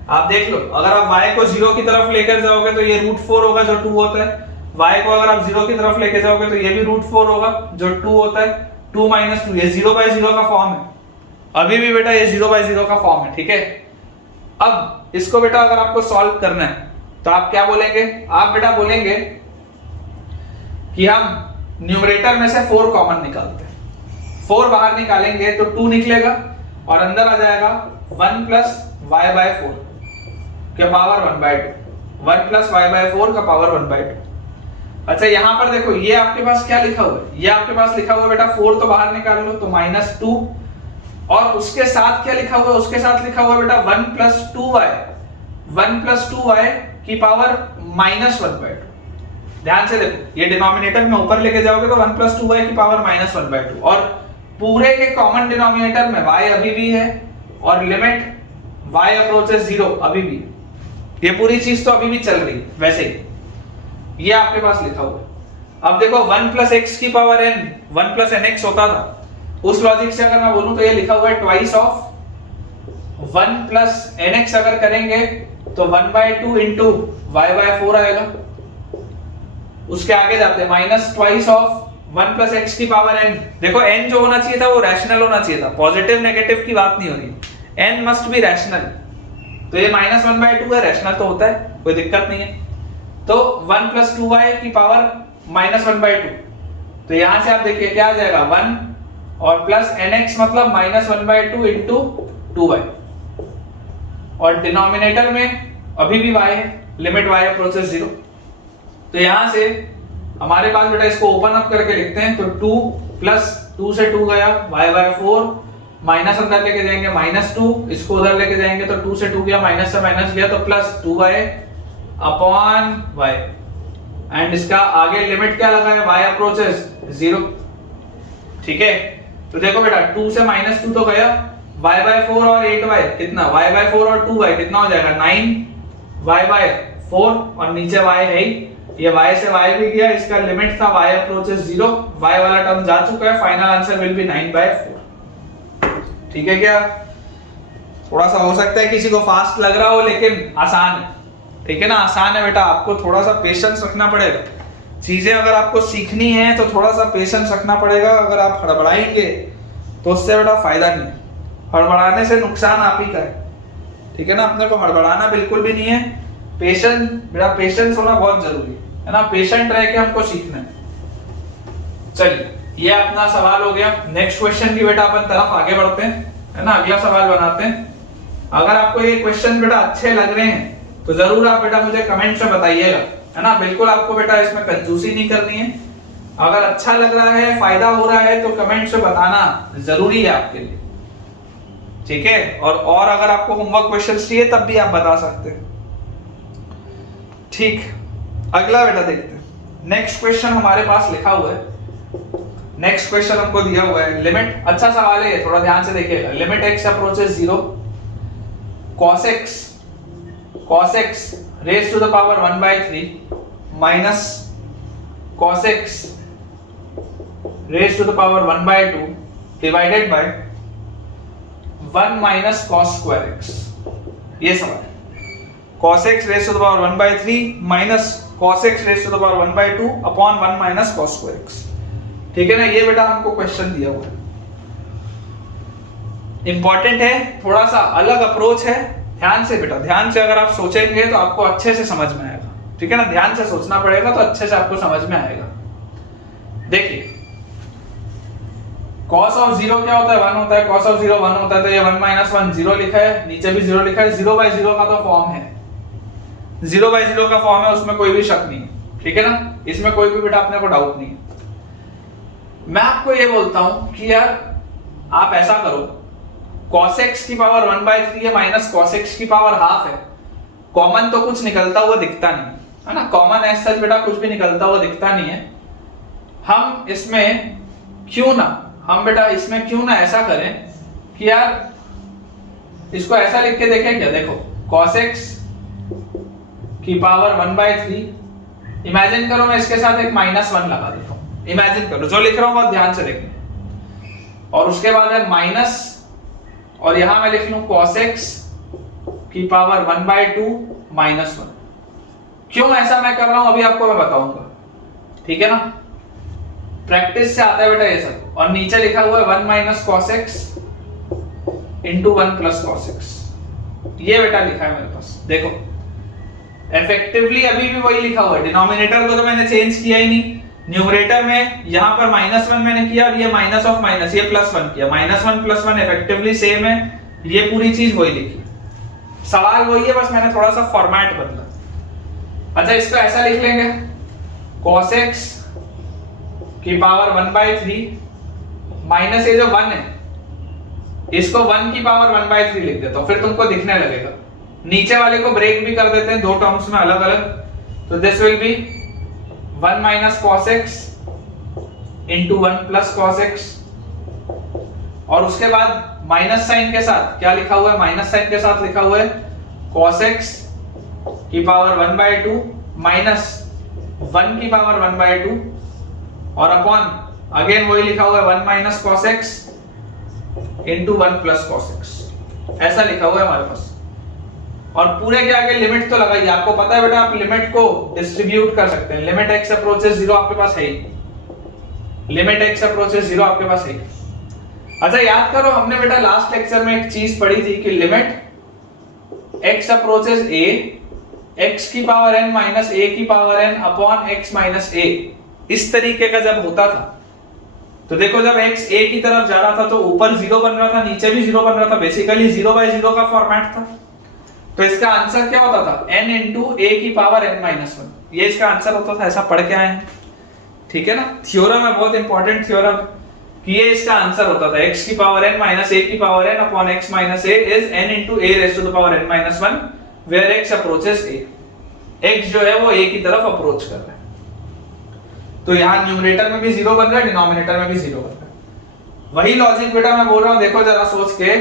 आप देख लो। अगर आप y को 0 की तरफ लेकर जाओगे तो ये रूट 4 होगा जो 2 होता है, y को अगर आप 0 की तरफ लेके जाओगे तो ये भी रूट 4 होगा जो 2 होता है, 2 माइनस 2, ये 0 बाय 0 का फॉर्म है, अभी भी बेटा ये 0 बाय 0 का फॉर्म है। ठीक है, अब इसको बेटा अगर आपको सॉल्व करना है तो आप क्या बोलेंगे, आप बेटा बोलेंगे कि हम न्यूमरेटर में से 4 कॉमन निकालते हैं, 4 बाहर निकालेंगे तो 2 निकलेगा और अंदर आ जाएगा 1 प्लस y बाय 4 के power 1 by 2, 1 plus y by 4 का पावर 1 बाय 2। अच्छा यहां पर देखो ये आपके पास क्या लिखा हुआ है, ये आपके पास लिखा हुआ है बेटा 4 तो बाहर निकाल लो तो -2 और उसके साथ क्या लिखा हुआ है, उसके साथ लिखा हुआ है बेटा 1 प्लस 2y, 1 प्लस 2y की पावर -1 बाय 2। ध्यान से देखो ये डिनोमिनेटर में ऊपर लेके जाओगे तो 1 प्लस 2y की पावर -1 बाय 2 और पूरे के कॉमन डिनोमिनेटर में y अभी भी है और लिमिट y अप्रोचेस 0 अभी भी, ये पूरी चीज तो अभी भी चल रही है वैसे ही, ये आपके पास लिखा हुआ है। अब देखो 1 प्लस x की पावर n 1 प्लस nx होता था, उस लॉजिक से अगर मैं बोलूं तो ये लिखा हुआ है ट्वाइस ऑफ 1 प्लस nx अगर करेंगे तो 1 बाय 2 इंटू y बाय 4 आएगा। उसके आगे जाते हैं minus twice of 1 plus x की पावर n, देखो n जो होना चाहिए था वो रैशनल होना चाहिए था, पॉजिटिव नेगेटिव की बात नहीं हो रही, n मस्ट बी रैशनल, तो ये -1 बाय 2 है, रैशनल तो होता है, कोई दिक्कत नहीं है। तो 1 प्लस 2y की पावर -1 बाय 2, तो यहां से आप देखिए क्या आ जाएगा 1 और प्लस nx मतलब -1 बाय 2 इंटू 2y और डिनोमिनेटर में अभी भी y है, लिमिट y अप्रोचेस 0। तो यहां से हमारे पास बेटा इसको ओपन अप करके लिखते हैं तो 2 प्लस 2 से 2 गया y बाय 4 माइनस अंदर लेके जाएंगे -2, इसको उधर लेके जाएंगे तो 2 से 2 गया, माइनस से माइनस गया तो plus 2y upon y and इसका आगे लिमिट क्या लगा है y अप्रोचेस 0। ठीक है, तो देखो बेटा 2 से -2 तो गया, y बाय 4 और 8y कितना, y बाय 4 और 2y कितना हो जाएगा 9y बाय 4 और नीचे y है ही, ये y से y भी गया, इसका लिमिट था y अप्रोचेस 0, y वाला टर्म जा चुका है, final answer will be 9 by 4। ठीक है, क्या थोड़ा सा हो सकता है किसी को फास्ट लग रहा हो लेकिन आसान है। ठीक है ना, आसान है बेटा, आपको थोड़ा सा पेशेंस रखना पड़ेगा, चीजें अगर आपको सीखनी है तो थोड़ा सा पेशेंस रखना पड़ेगा। अगर आप हड़बड़ाएंगे तो उससे बेटा फायदा नहीं है, हड़बड़ाने से नुकसान आप ही का है। ठीक है ना, अपने को हड़बड़ाना बिल्कुल भी नहीं है, पेशेंस बेटा, पेशेंस होना बहुत जरूरी है ना, पेशेंट रह के हमको सीखना है। चलिए ये अपना सवाल हो गया, नेक्स्ट क्वेश्चन की बेटा अपन तरफ आगे बढ़ते हैं, है ना, अगला सवाल बनाते हैं। अगर आपको ये क्वेश्चन बेटा अच्छे लग रहे हैं तो जरूर आप बेटा मुझे कमेंट में बताइएगा, है ना, बिल्कुल आपको बेटा इसमें कंजूसी नहीं करनी है। अगर अच्छा लग रहा है, फायदा हो रहा है तो कमेंट से बताना जरूरी है आपके लिए। ठीक है, और अगर आपको होमवर्क क्वेश्चंस चाहिए तब भी आप बता सकते हैं। ठीक, अगला बेटा देखते हैं। नेक्स्ट क्वेश्चन हमारे पास लिखा हुआ है नेक्स्ट क्वेश्चन हमको दिया हुआ है लिमिट, अच्छा सवाल है ये, थोड़ा ध्यान से देखिएगा। Limit x approaches 0 cos x raise to the power 1/3 minus cos x raise to the power 1/2 divided by 1 minus cos square x। ये सवाल है। cos x raise to the power 1/3 minus cos x raise to the power 1/2 upon 1 minus cos square x। ठीक है ना, ये बेटा हमको question दिया हुआ है, इंपॉर्टेंट है, थोड़ा सा अलग अप्रोच है। ध्यान से बेटा, ध्यान से अगर आप सोचेंगे तो आपको अच्छे से समझ में आएगा। ठीक है ना, ध्यान से सोचना पड़ेगा तो अच्छे से आपको समझ में आएगा। देखिए cos ऑफ 0 क्या होता है, 1 होता है। cos ऑफ 0 1 होता है, तो ये 1 माइनस 1 0 लिखा है, नीचे भी 0 लिखा है। 0/0 का तो फॉर्म है, 0/0 का फॉर्म है, उसमें कोई भी शक नहीं है। ठीक है ना, इसमें कोई भी बेटा अपने को डाउट नहीं है। मैं आपको ये बोलता हूं कि यार आप ऐसा करो, cos x की पावर 1/3 है माइनस cos x की पावर हाफ है, कॉमन तो कुछ निकलता हुआ दिखता नहीं है ना, कॉमन एज सच बेटा कुछ भी निकलता हुआ दिखता नहीं है। हम इसमें क्यों ना ऐसा करें कि यार इसको ऐसा लिख के देखें क्या। देखो cos x की पावर 1/3, इमेजिन करो मैं इसके साथ एक -1 लगा देता हूं, इमेजिन करो, जो लिख रहा हूं बहुत ध्यान से देखना। और उसके बाद है माइनस, और यहां मैं लिख लूं cos x की पावर 1/2 -1। क्यों ऐसा मैं कर रहा हूं अभी आपको मैं बताऊंगा। ठीक है ना, प्रैक्टिस से आता है बेटा ये सब। और नीचे लिखा हुआ है 1 minus cos x into 1 plus cos x, ये बेटा लिखा है मेरे पास। देखो इफेक्टिवली अभी भी वही लिखा हुआ है, डिनोमिनेटर को तो मैंने चेंज किया ही नहीं। न्यूमरेटर में यहां पर -1 मैंने किया और ये माइनस ऑफ माइनस, ये +1 किया। -1 + 1 इफेक्टिवली सेम है, ये पूरी चीज वही लिखी, सवाल वही है, बस मैंने थोड़ा सा फॉर्मेट बदला। अच्छा इसको ऐसा लिख लेंगे, cos x की पावर 1/3 माइनस ये जो 1 है इसको 1 की पावर 1/3 लिख देता हूं, फिर तुमको दिखने लगेगा। नीचे वाले को ब्रेक भी कर देते हैं दो टर्म्स में अलग अलग, तो this will be 1 minus cos x into 1 plus cos x, और उसके बाद माइनस साइन के साथ क्या लिखा हुआ है, माइनस साइन के साथ लिखा हुआ है cos x की पावर 1/2 माइनस 1 की पावर 1/2 और अपॉन अगेन वही लिखा हुआ है 1 minus cos x into 1 plus cos x, ऐसा लिखा हुआ है हमारे पास। और पूरे के आगे लिमिट तो लगाइए, आपको पता है बेटा आप लिमिट को डिस्ट्रीब्यूट कर सकते हैं। लिमिट x अप्रोचेस 0 आपके पास है ही, लिमिट x अप्रोचेस 0 आपके पास है। अच्छा याद करो, हमने बेटा लास्ट लेक्चर में एक चीज पढ़ी थी कि limit x approaches a x की पावर n माइनस a की power n upon x minus a, इस तरीके का जब होता था तो देखो जब x a की तरफ जा रहा था तो ऊपर 0 बन रहा था, नीचे भी 0 बन रहा था, बेसिकली 0/0 का फॉर्मेट था। तो इसका आंसर क्या होता था, n इंटू a की पावर n-1, ये इसका आंसर होता था। ऐसा पढ़ के आए हैं, ठीक है ना, थ्योरम है, बहुत इंपॉर्टेंट थ्योरम कि ये इसका आंसर होता था। x की पावर n माइनस a की power n upon x minus a is n into a raise to the power n-1 where x approaches a, x जो है वो a की तरफ अप्रोच कर रहा है। तो यहाँ न्यूमरेटर में भी 0 बन रहा है, डिनोमिनेटर में भी 0 बन रहा है। वही लॉजिक बेटा मैं बोल रहा हूँ, देखो जरा सोच के,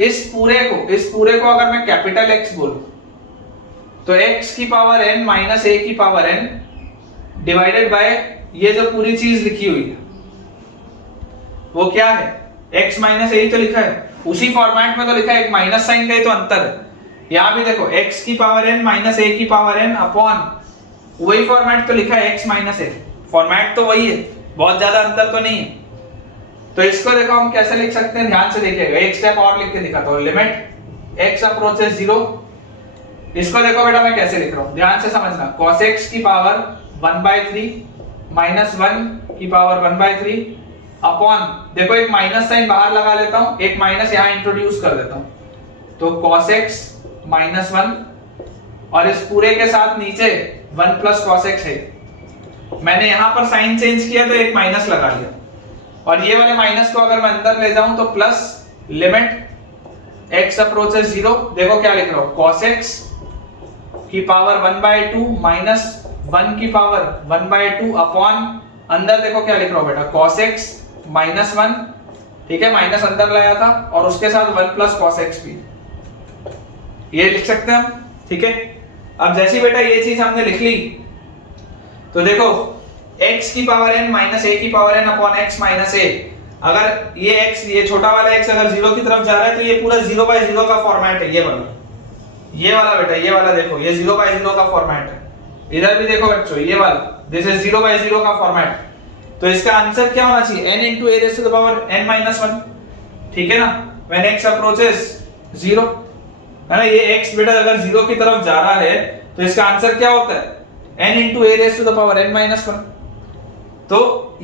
इस पूरे को अगर मैं कैपिटल X बोलूं तो x की पावर n माइनस a की पावर n डिवाइडेड बाय ये जो पूरी चीज लिखी हुई है वो क्या है, x माइनस a तो लिखा है, उसी फॉर्मेट में तो लिखा है, एक माइनस साइन का ही तो अंतर है। यहां भी देखो x की पावर n माइनस a की पावर n अपॉन वही फॉर्मेट तो लिखा है x माइनस a, फॉर्मेट तो वही है, बहुत ज्यादा अंतर तो नहीं है। तो इसको देखो हम कैसे लिख सकते हैं, ध्यान से देखिएगा, एक स्टेप और लिख के दिखाता हूं। लिमिट x अप्रोचेस 0, इसको देखो बेटा मैं कैसे लिख रहा हूं, ध्यान से समझना। cos x की पावर 1/3 माइनस 1 की पावर 1/3 अपॉन, देखो एक माइनस साइन बाहर लगा लेता हूं, एक माइनस यहां इंट्रोड्यूस कर देता हूं, तो cos x माइनस 1 और इस पूरे के साथ नीचे 1 प्लस cos x है। मैंने यहां पर साइन चेंज किया तो एक माइनस लगा लिया, और ये वाले माइनस को अगर मैं अंदर ले जाऊं तो प्लस लिमिट x अप्रोचेस 0, देखो क्या लिख रहा हूं, cos x की पावर 1/2 माइनस 1 की पावर 1/2 अपॉन अंदर देखो क्या लिख रहा हूं बेटा, cos x माइनस 1, ठीक है, माइनस अंदर लाया था और उसके साथ 1 प्लस cos x भी, ये लिख सकते हैं हम, ठीक है। अब जैसी बेटा ये चीज हमने लिख ली तो देखो x की पावर n माइनस a की power n upon x minus a, अगर ये x, ये छोटा वाला x अगर 0 की तरफ जा रहा है तो ये पूरा 0 बाय 0 का फॉर्मेट है, ये वाला बेटा, ये वाला देखो, ये 0 बाय 0 का फॉर्मेट है। इधर भी देखो बच्चों, ये वाला दिस इज 0 बाय 0 का फॉर्मेट। तो इसका आंसर क्या होना चाहिए, n into a raised to the power n minus 1, ठीक है ना, when x approaches 0, है ना, ये x बेटा अगर 0 की तरफ जा रहा है तो इसका आंसर क्या होता है, n into a raised to the power n minus 1। तो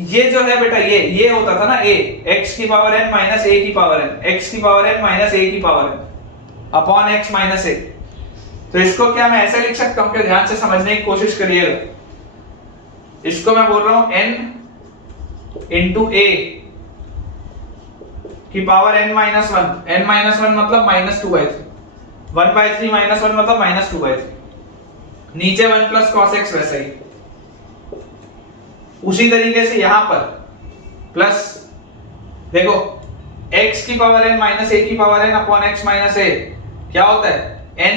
ये जो है बेटा, ये होता था ना a, x की पावर n माइनस a की पावर n, x की पावर n माइनस a की power n upon x minus a। तो इसको क्या मैं ऐसे लिख सकता हूं, कि ध्यान से समझने की कोशिश करिएगा, इसको मैं बोल रहा हूं n into a की power n minus 1, n minus 1 मतलब माइनस 2/3, 1/3 माइनस 1 मतलब माइनस 2/3, नीचे 1 प्लस cos x वैसा ही। उसी तरीके से यहां पर प्लस देखो x की पावर n माइनस a की power n upon x minus a क्या होता है, n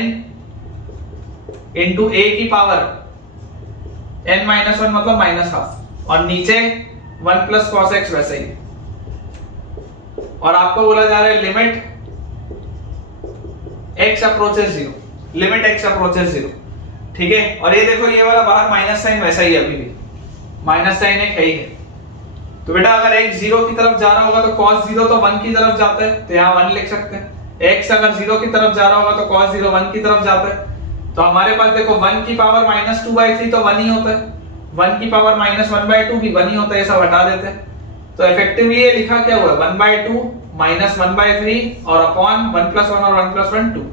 into a की पावर n माइनस 1 मतलब माइनस हाफ, और नीचे 1 प्लस cos x वैसे ही। और आपको बोला जा रहा है limit x approaches 0, limit x approaches 0, ठीक है। और ये देखो ये वाला बाहर माइनस साइन वैसा ही है, अभी भी माइनस साइन एक है ही है। तो बेटा अगर x 0 की तरफ जा रहा होगा तो cos 0 तो 1 की तरफ जाता है, तो यहाँ 1 लिख सकते हैं। x अगर 0 की तरफ जा रहा होगा तो cos 0 1 की तरफ जाता है, तो हमारे पास देखो 1 की पावर माइनस 2/3 तो 1 ही होता है, 1 की पावर माइनस 1/2 भी 1 ही होता है, ये सब हटा देते हैं। तो इफेक्टिवली ये लिखा क्या हुआ, 1/2 माइनस 1/3 और अपॉन 1 प्लस 1 और 1 प्लस 1 2,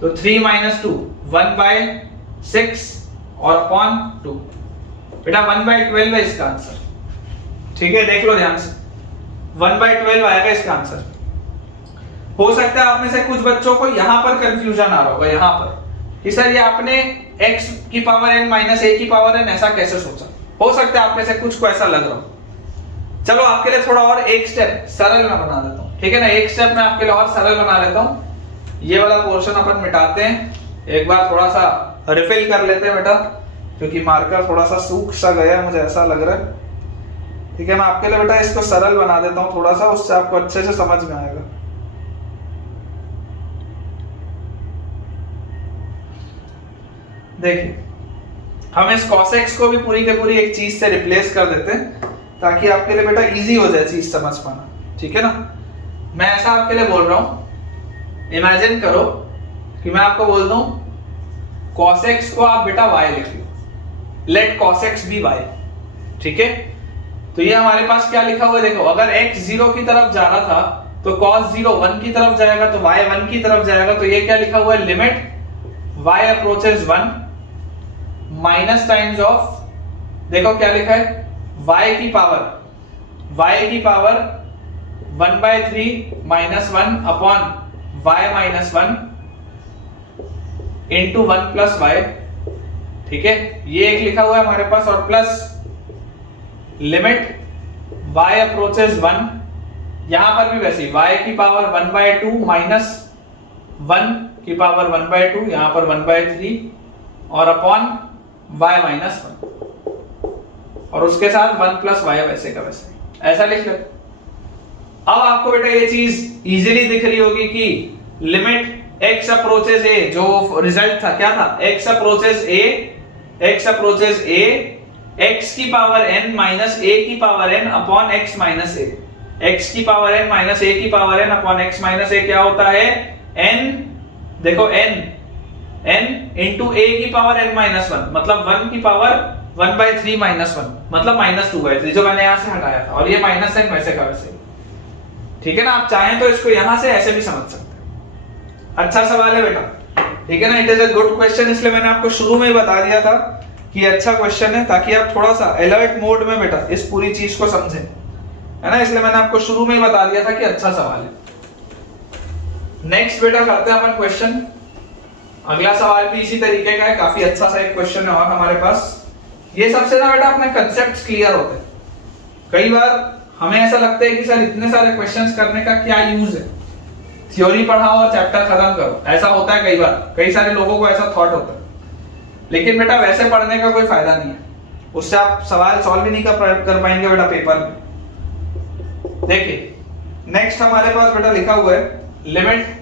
तो 3 माइनस 2 1/6 और अपॉन 2, बेटा 1/12 है इसका आंसर, ठीक है। देख लो ध्यान से, 1/12 आएगा इसका आंसर। हो सकता है आप में से कुछ बच्चों को यहां पर कंफ्यूजन आ रहा होगा, यहां पर कि सर ये आपने x की पावर n माइनस a की पावर n ऐसा कैसे सोचा, हो सकता है आप में से कुछ को ऐसा लग रहा हो। चलो आपके लिए थोड़ा और एक स्टेप सरल मैं बना देता हूं, ठीक है ना, एक स्टेप मैं आपके लिए और सरल बना लेता हूं। ये वाला पोर्शन अपन मिटाते हैं, एक बार थोड़ा सा रिफिल कर लेते हैं बेटा, क्योंकि मार्कर थोड़ा सा सूख सा गया मुझे ऐसा लग रहा है, ठीक है। मैं आपके लिए बेटा इसको सरल बना देता हूं थोड़ा सा, उससे आपको अच्छे से समझ में आएगा। देखिए हम इस cos x को भी पूरी के पूरी एक चीज से रिप्लेस कर देते हैं, ताकि आपके लिए बेटा इजी हो जाए चीज समझ पाना, ठीक है ना। मैं ऐसा आपके लिए बोल रहा हूं, इमेजिन करो कि मैं आपको बोल दूं cos x को आप बेटा y लिख लो, let cos x be y, ठीक है। तो ये हमारे पास क्या लिखा हुआ है, देखो अगर x 0 की तरफ जा रहा था तो cos 0 1 की तरफ जाएगा, तो y 1 की तरफ जाएगा। तो ये क्या लिखा हुआ है, limit y approaches 1 minus times of, देखो क्या लिखा है, y की power 1/3 minus 1 upon y minus 1 into 1 plus y, ठीक है, ये एक लिखा हुआ है हमारे पास, और प्लस लिमिट y अप्रोचेस 1, यहां पर भी वैसे y की पावर 1/2 माइनस 1 की पावर 1/2, यहां पर 1/3 और अपॉन y माइनस 1, और उसके साथ 1 प्लस y वैसे का वैसे, ऐसा लिख लो। अब आपको बेटा ये चीज इजीली दिख रही होगी कि लिमिट x अप्रोचेस a, जो रिजल्ट था क्या था, x अप्रोचेस a x की पावर n माइनस a की power n upon x minus a, x की पावर n माइनस a की power n upon x minus a क्या होता है, n, देखो n इंटू a की पावर n माइनस 1 मतलब 1 की पावर 1/3 माइनस 1 मतलब माइनस 2/3, जो मैंने यहां से हटाया था, और ये माइनस साइन वैसे का वैसे, ठीक है ना। आप चाहें तो इसको यहां से ऐसे भी समझ सकते हैं। अच्छा सवाल है बेटा, ठीक है ना, it is a good question, इसलिए मैंने आपको शुरू में ही बता दिया था कि अच्छा क्वेश्चन है, ताकि आप थोड़ा सा अलर्ट मोड में बेटा इस पूरी चीज को समझें, है ना, इसलिए मैंने आपको शुरू में ही बता दिया था कि अच्छा सवाल है। नेक्स्ट बेटा करते हैं अपन क्वेश्चन, अगला सवाल भी इसी तरीके का है, काफी अच्छा सा एक क्वेश्चन है और हमारे पास। ये सबसे ना बेटा अपने कंसेप्ट्स क्लियर होते हैं, कई बार हमें ऐसा लगता है कि सर इतने सारे क्वेश्चंस करने का क्या यूज है, थ्योरी पढ़ाओ और चैप्टर खत्म करो। ऐसा होता है कई बार, कई सारे लोगों को ऐसा थॉट होता है, लेकिन बेटा वैसे पढ़ने का कोई फायदा नहीं है, उससे आप सवाल सॉल्व भी नहीं कर पाएंगे बेटा पेपर में। देखिए नेक्स्ट हमारे पास बेटा लिखा हुआ है limit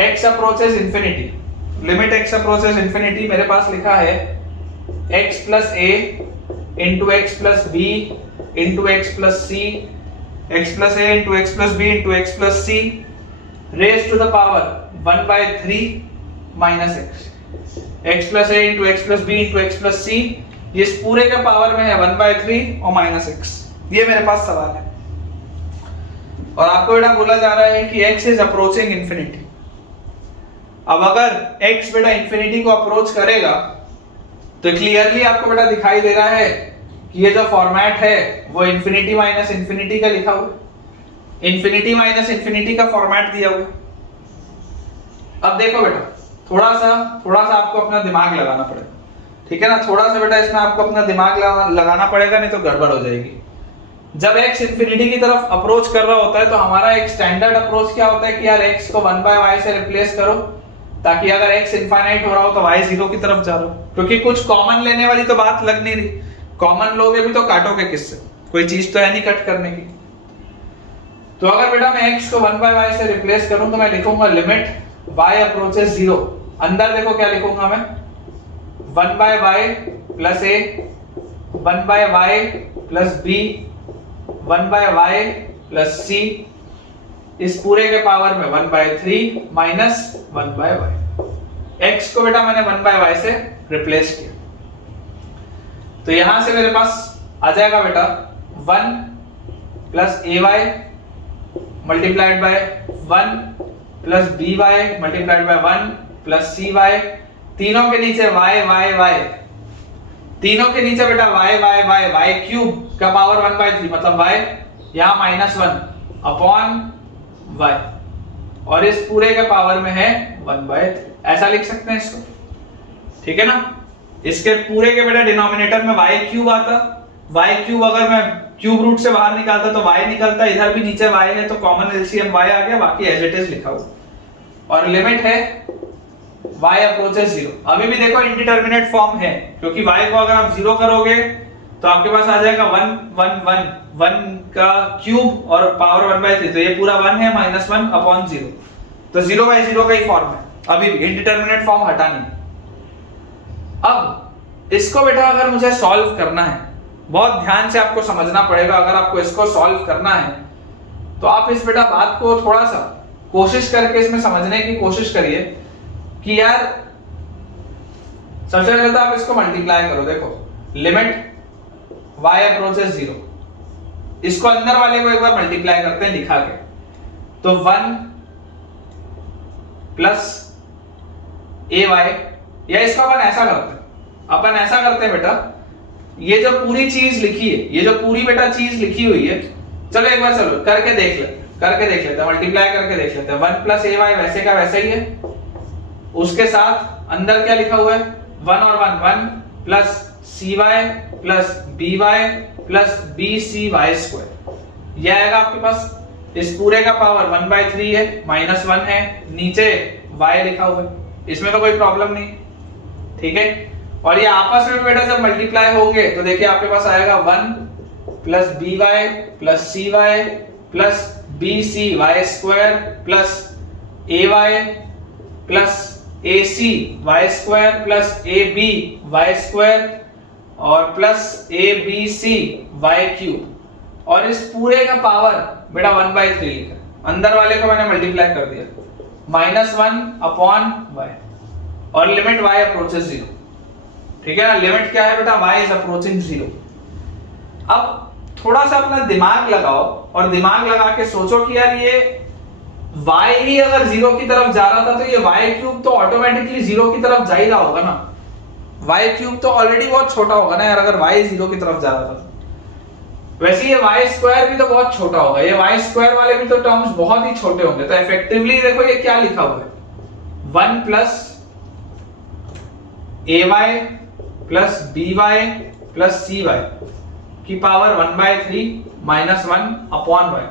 x approaches infinity. Limit x approaches infinity मेरे पास लिखा है x plus a into x plus b into x plus c, x plus a into x plus b into x plus c raise to the power 1/3 minus x plus a into x plus b into x plus c, ये इस पूरे के power में है 1/3 और minus x. ये मेरे पास सवाल है और आपको बेटा बोला जा रहा है कि x इज अप्रोचिंग इंफिनिटी। अब अगर x बेटा इंफिनिटी को अप्रोच करेगा तो क्लियरली आपको बेटा दिखाई दे रहा है कि ये जो फॉर्मेट है वो इंफिनिटी माइनस इंफिनिटी का लिखा हुआ है, इंफिनिटी माइनस इंफिनिटी का फॉर्मेट दिया हुआ है। अब देखो बेटा थोड़ा सा आपको अपना दिमाग लगाना पड़ेगा, ठीक है ना, थोड़ा सा बेटा इसमें आपको अपना दिमाग लगाना पड़ेगा, नहीं तो गड़बड़ हो जाएगी। जब x इंफिनिटी की तरफ अप्रोच कर रहा होता है तो हमारा एक स्टैंडर्ड अप्रोच क्या होता है कि यार x को 1/y से रिप्लेस करो, ताकि अगर x इनफाइनाइट हो रहा हो तो y 0 की तरफ जा रहा हो, क्योंकि कुछ कॉमन लेने वाली तो बात लग नहीं रही। कॉमन लोगे भी तो काटोगे किससे, कोई चीज तो है नहीं कट करने की। तो अगर बेटा मैं x को 1/y से रिप्लेस करूं तो मैं लिखूंगा लिमिट y अप्रोचेस 0। अंदर देखो क्या लिखूंगा मैं, 1/y plus a, 1/y plus b, 1/y plus c, इस पूरे के पावर में 1/3 माइनस 1/y। x को बेटा मैंने 1/y से रिप्लेस किया, तो यहां से मेरे पास आ जाएगा बेटा 1 plus ay multiplied by 1 plus by multiplied by 1 plus cy, तीनों के नीचे y, तीनों के नीचे बेटा y क्यूब का पावर 1/3 मतलब y यहां -1 अपॉन y, और इस पूरे के पावर में है 1/3। ऐसा लिख सकते हैं इसको, ठीक है ना। इसके पूरे के बेटा डिनोमिनेटर में y क्यूब आता, y क्यूब अगर मैं क्यूब रूट से बाहर निकालता तो y निकलता, इधर भी नीचे y है तो कॉमन एलसीएम y आ गया, बाकी एज इट इज लिखा हुआ। और लिमिट है y अप्रोचेस 0। अभी भी देखो इंडिटरमिनेट फॉर्म है, क्योंकि y को अगर आप 0 करोगे तो आपके पास आ जाएगा 1 का क्यूब और पावर 1/3, तो ये पूरा 1 है -1 अपॉन 0, तो 0/0 का ही फॉर्म है, अभी भी इंडिटरमिनेट फॉर्म हटा नहीं। अब इसको बेटा अगर मुझे सॉल्व करना है, बहुत ध्यान से आपको समझना पड़ेगा। अगर आपको इसको सॉल्व करना है तो आप इस बेटा बात को थोड़ा सा कोशिश करके इसमें समझने की कोशिश करिए कि यार सबसे पहले तो आप इसको मल्टीप्लाई करो। देखो लिमिट y अप्रोचेस 0, इसको अंदर वाले को एक बार मल्टीप्लाई करते हैं लिखा के, तो 1 प्लस ay, या इसको अपन ऐसा करते हैं बेटा, ये जो पूरी चीज लिखी है, ये जो पूरी बेटा चीज लिखी हुई है, चलो एक बार चलो करके देख लेते हैं, मल्टीप्लाई करके देख लेते हैं। 1 प्लस ay वैसे का वैसा ही है, उसके साथ अंदर क्या लिखा हुआ है, 1 और 1 plus cy plus by plus bcy², यह आएगा आपके पास। इस पूरे का पावर 1/3 है, -1 है, नीचे y लिखा हुआ है, इसमें तो कोई प्रॉब्लम नहीं, ठीक है। और ये आपस में बेटा जब मल्टीप्लाई होंगे तो देखिए आपके पास आएगा 1 plus by plus cy plus bcy² plus ay plus acy² plus aby² और प्लस abcy³ और इस पूरे का पावर बेटा 1/3 लिखा, अंदर वाले को मैंने मल्टीप्लाई कर दिया, -1 अपॉन y, और लिमिट y अप्रोचेस 0, ठीक है ना। लिमिट क्या है बेटा, y इज अप्रोचिंग 0। अब थोड़ा सा अपना दिमाग लगाओ और दिमाग लगा के सोचो कि यार ये y ही अगर 0 की तरफ जा रहा था तो ये y³ तो ऑटोमेटिकली 0 की तरफ जा ही रहा होगा ना, y³ तो ऑलरेडी बहुत छोटा होगा ना यार, अगर y 0 की तरफ जा रहा था। वैसे ये y² भी तो बहुत छोटा होगा, ये y² वाले भी तो टर्म्स बहुत ही छोटे होंगे, तो इफेक्टिवली देखो ये क्या लिखा हुआ है, 1 plus ay plus by plus cy की पावर 1/3 माइनस 1/y।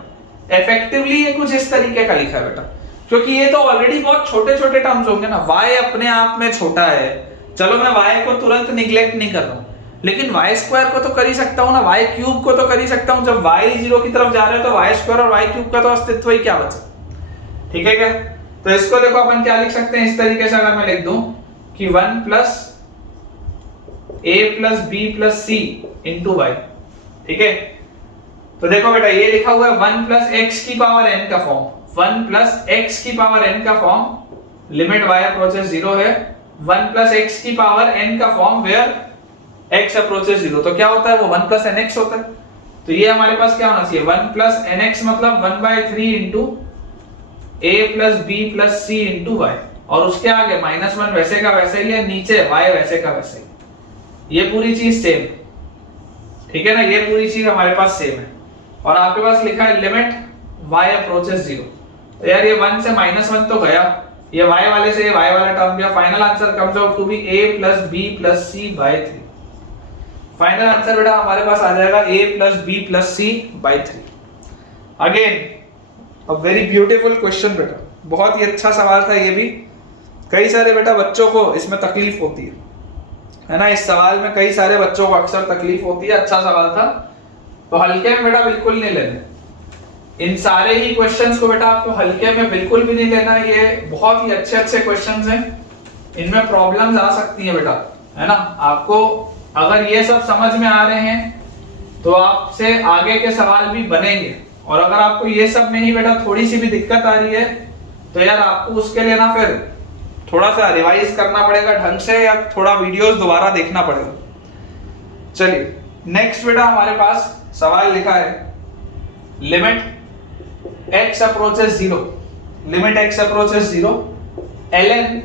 इफेक्टिवली ये कुछ इस तरीके का लिखा है बेटा, क्योंकि ये तो ऑलरेडी बहुत छोटे छोटे टर्म्स होंगे ना, y अपने आप में छोटा है, चलो मैं y को तुरंत निग्लेक्ट नहीं कर रहा हूं, लेकिन y स्क्वायर को तो कर ही सकता हूं ना, y क्यूब को तो कर ही सकता हूं। जब y 0 की तरफ जा रहे हो तो y स्क्वायर और y क्यूब का तो अस्तित्व ही क्या बचा, ठीक है क्या? तो इसको देखो अपन क्या लिख सकते हैं इस तरीके से, अगर मैं लिख दूं कि 1 plus a plus b plus c into y, ठीक है? तो देखो बेटा ये लिखा हुआ है 1 प्लस एक्स की पावर n का फॉर्म, 1 प्लस एक्स की पावर n का फॉर्म, लिमिट y अप्रोचेस 0 है, 1 प्लस एक्स की पावर n का फॉर्म वेयर x अप्रोचेस 0, तो क्या होता है वो 1 प्लस nx होता है। तो ये हमारे पास क्या होना चाहिए 1 प्लस nx मतलब 1/3 into a plus b plus c into y, और उसके आगे -1 वैसे का वैसे ही है, नीचे y वैसे का वैसे ही, ये पूरी चीज सेम, ठीक है ना, ये पूरी चीज हमारे पास सेम है। और आपके पास लिखा है लिमिट y अप्रोचेस 0, तो यार ये 1 से -1 तो गया, ये y वाले से ये y वाला टर्म गया, final answer comes out to be a plus b plus c by 3। Final answer बेटा हमारे पास आ जाएगा a plus b plus c by 3। Again a very beautiful question बेटा, बहुत ही अच्छा सवाल था ये भी। कई सारे बेटा बच्चों को इसमें तकलीफ होती है ना, इस सवाल में कई सारे बच्चों को अक्सर तकलीफ होती है। अच्छा सवाल था, तो हल्के में बेटा बिल्कुल नहीं लेने, इन सारे ही क्वेश्चंस को बेटा आपको हल्के में बिल्कुल भी नहीं लेना, ये बहुत ही अच्छे अच्छे क्वेश्चंस हैं, इनमें प्रॉब्लम्स आ सकती हैं बेटा, है ना। आपको अगर ये सब समझ में आ रहे हैं तो आपसे आगे के सवाल भी बनेंगे, और अगर आपको ये सब में ही बेटा थोड़ी सी भी दिक्कत आ रही है तो यार आपको उसके लिए ना फिर थोड़ा सा रिवाइज करना पड़ेगा ढंग से, या थोड़ा वीडियोस दोबारा देखना पड़ेगा। चलिए नेक्स्ट बेटा हमारे पास सवाल लिखा है limit x approaches 0, limit x approaches 0 ln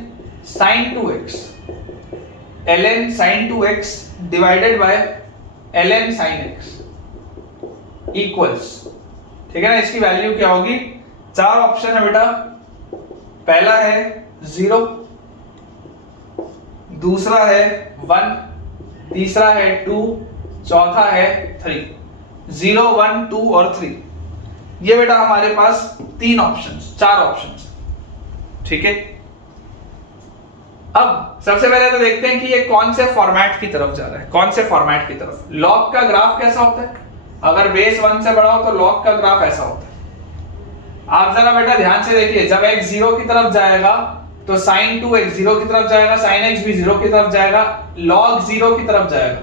sin 2x, ln sin 2x divided by ln sin x equals, ठीक है ना। इसकी वैल्यू क्या होगी, चार ऑप्शन है बेटा, पहला है 0, दूसरा है 1, तीसरा है 2, चौथा है 3। 0, 1, 2 और 3, ये बेटा हमारे पास तीन ऑप्शंस, चार ऑप्शंस, ठीक है। अब सबसे पहले तो देखते हैं कि ये कौन से फॉर्मेट की तरफ जा रहा है, कौन से फॉर्मेट की तरफ। लॉग का ग्राफ कैसा होता है, अगर बेस 1 से बड़ा हो तो लॉग का ग्राफ ऐसा होता है। आप जरा बेटा ध्यान से देखिए, जब x 0 की तरफ जाएगा तो sin 2x 0 की तरफ जाएगा, sin x भी 0 की तरफ जाएगा, log 0 की तरफ जाएगा।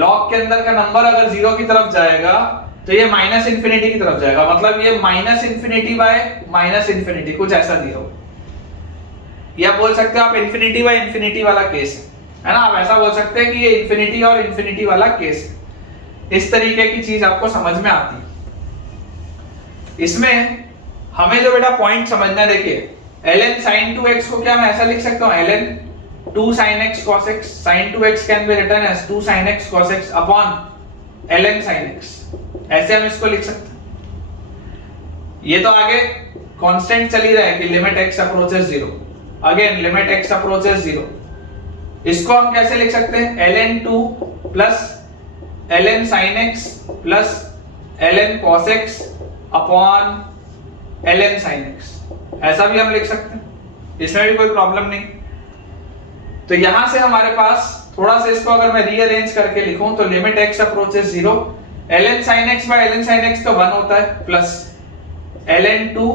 log के अंदर का नंबर अगर 0 की तरफ जाएगा तो ये माइनस इंफिनिटी की तरफ जाएगा, मतलब ये minus infinity bye minus infinity कुछ ऐसा दिया हो, या बोल सकते हो आप इंफिनिटी बाय इंफिनिटी वाला केस है ना, आप ऐसा बोल सकते हैं कि ये इंफिनिटी और इंफिनिटी वाला केस है। इस तरीके की चीज आपको समझ में आती है। इसमें हमें जो बेटा पॉइंट समझना है, देखिए ln sin 2x को क्या मैं ऐसा लिख सकता हूं, ln 2 sin x cos x, sin 2x can be written as 2 sin x cos x upon ln sin x, ऐसे हम इसको लिख सकते हैं। ये तो आगे कांस्टेंट चल ही रहा है कि limit x approaches 0, again limit x approaches 0, इसको हम कैसे लिख सकते हैं, ln 2 plus ln sin x plus ln cos x upon ln sin x, ऐसा भी हम लिख सकते हैं, इसमें भी कोई प्रॉब्लम नहीं। तो यहां से हमारे पास थोड़ा सा इसको अगर मैं रीअरेंज करके लिखूं तो limit x approaches 0, ln sin x by ln sin x तो 1 होता है, plus ln 2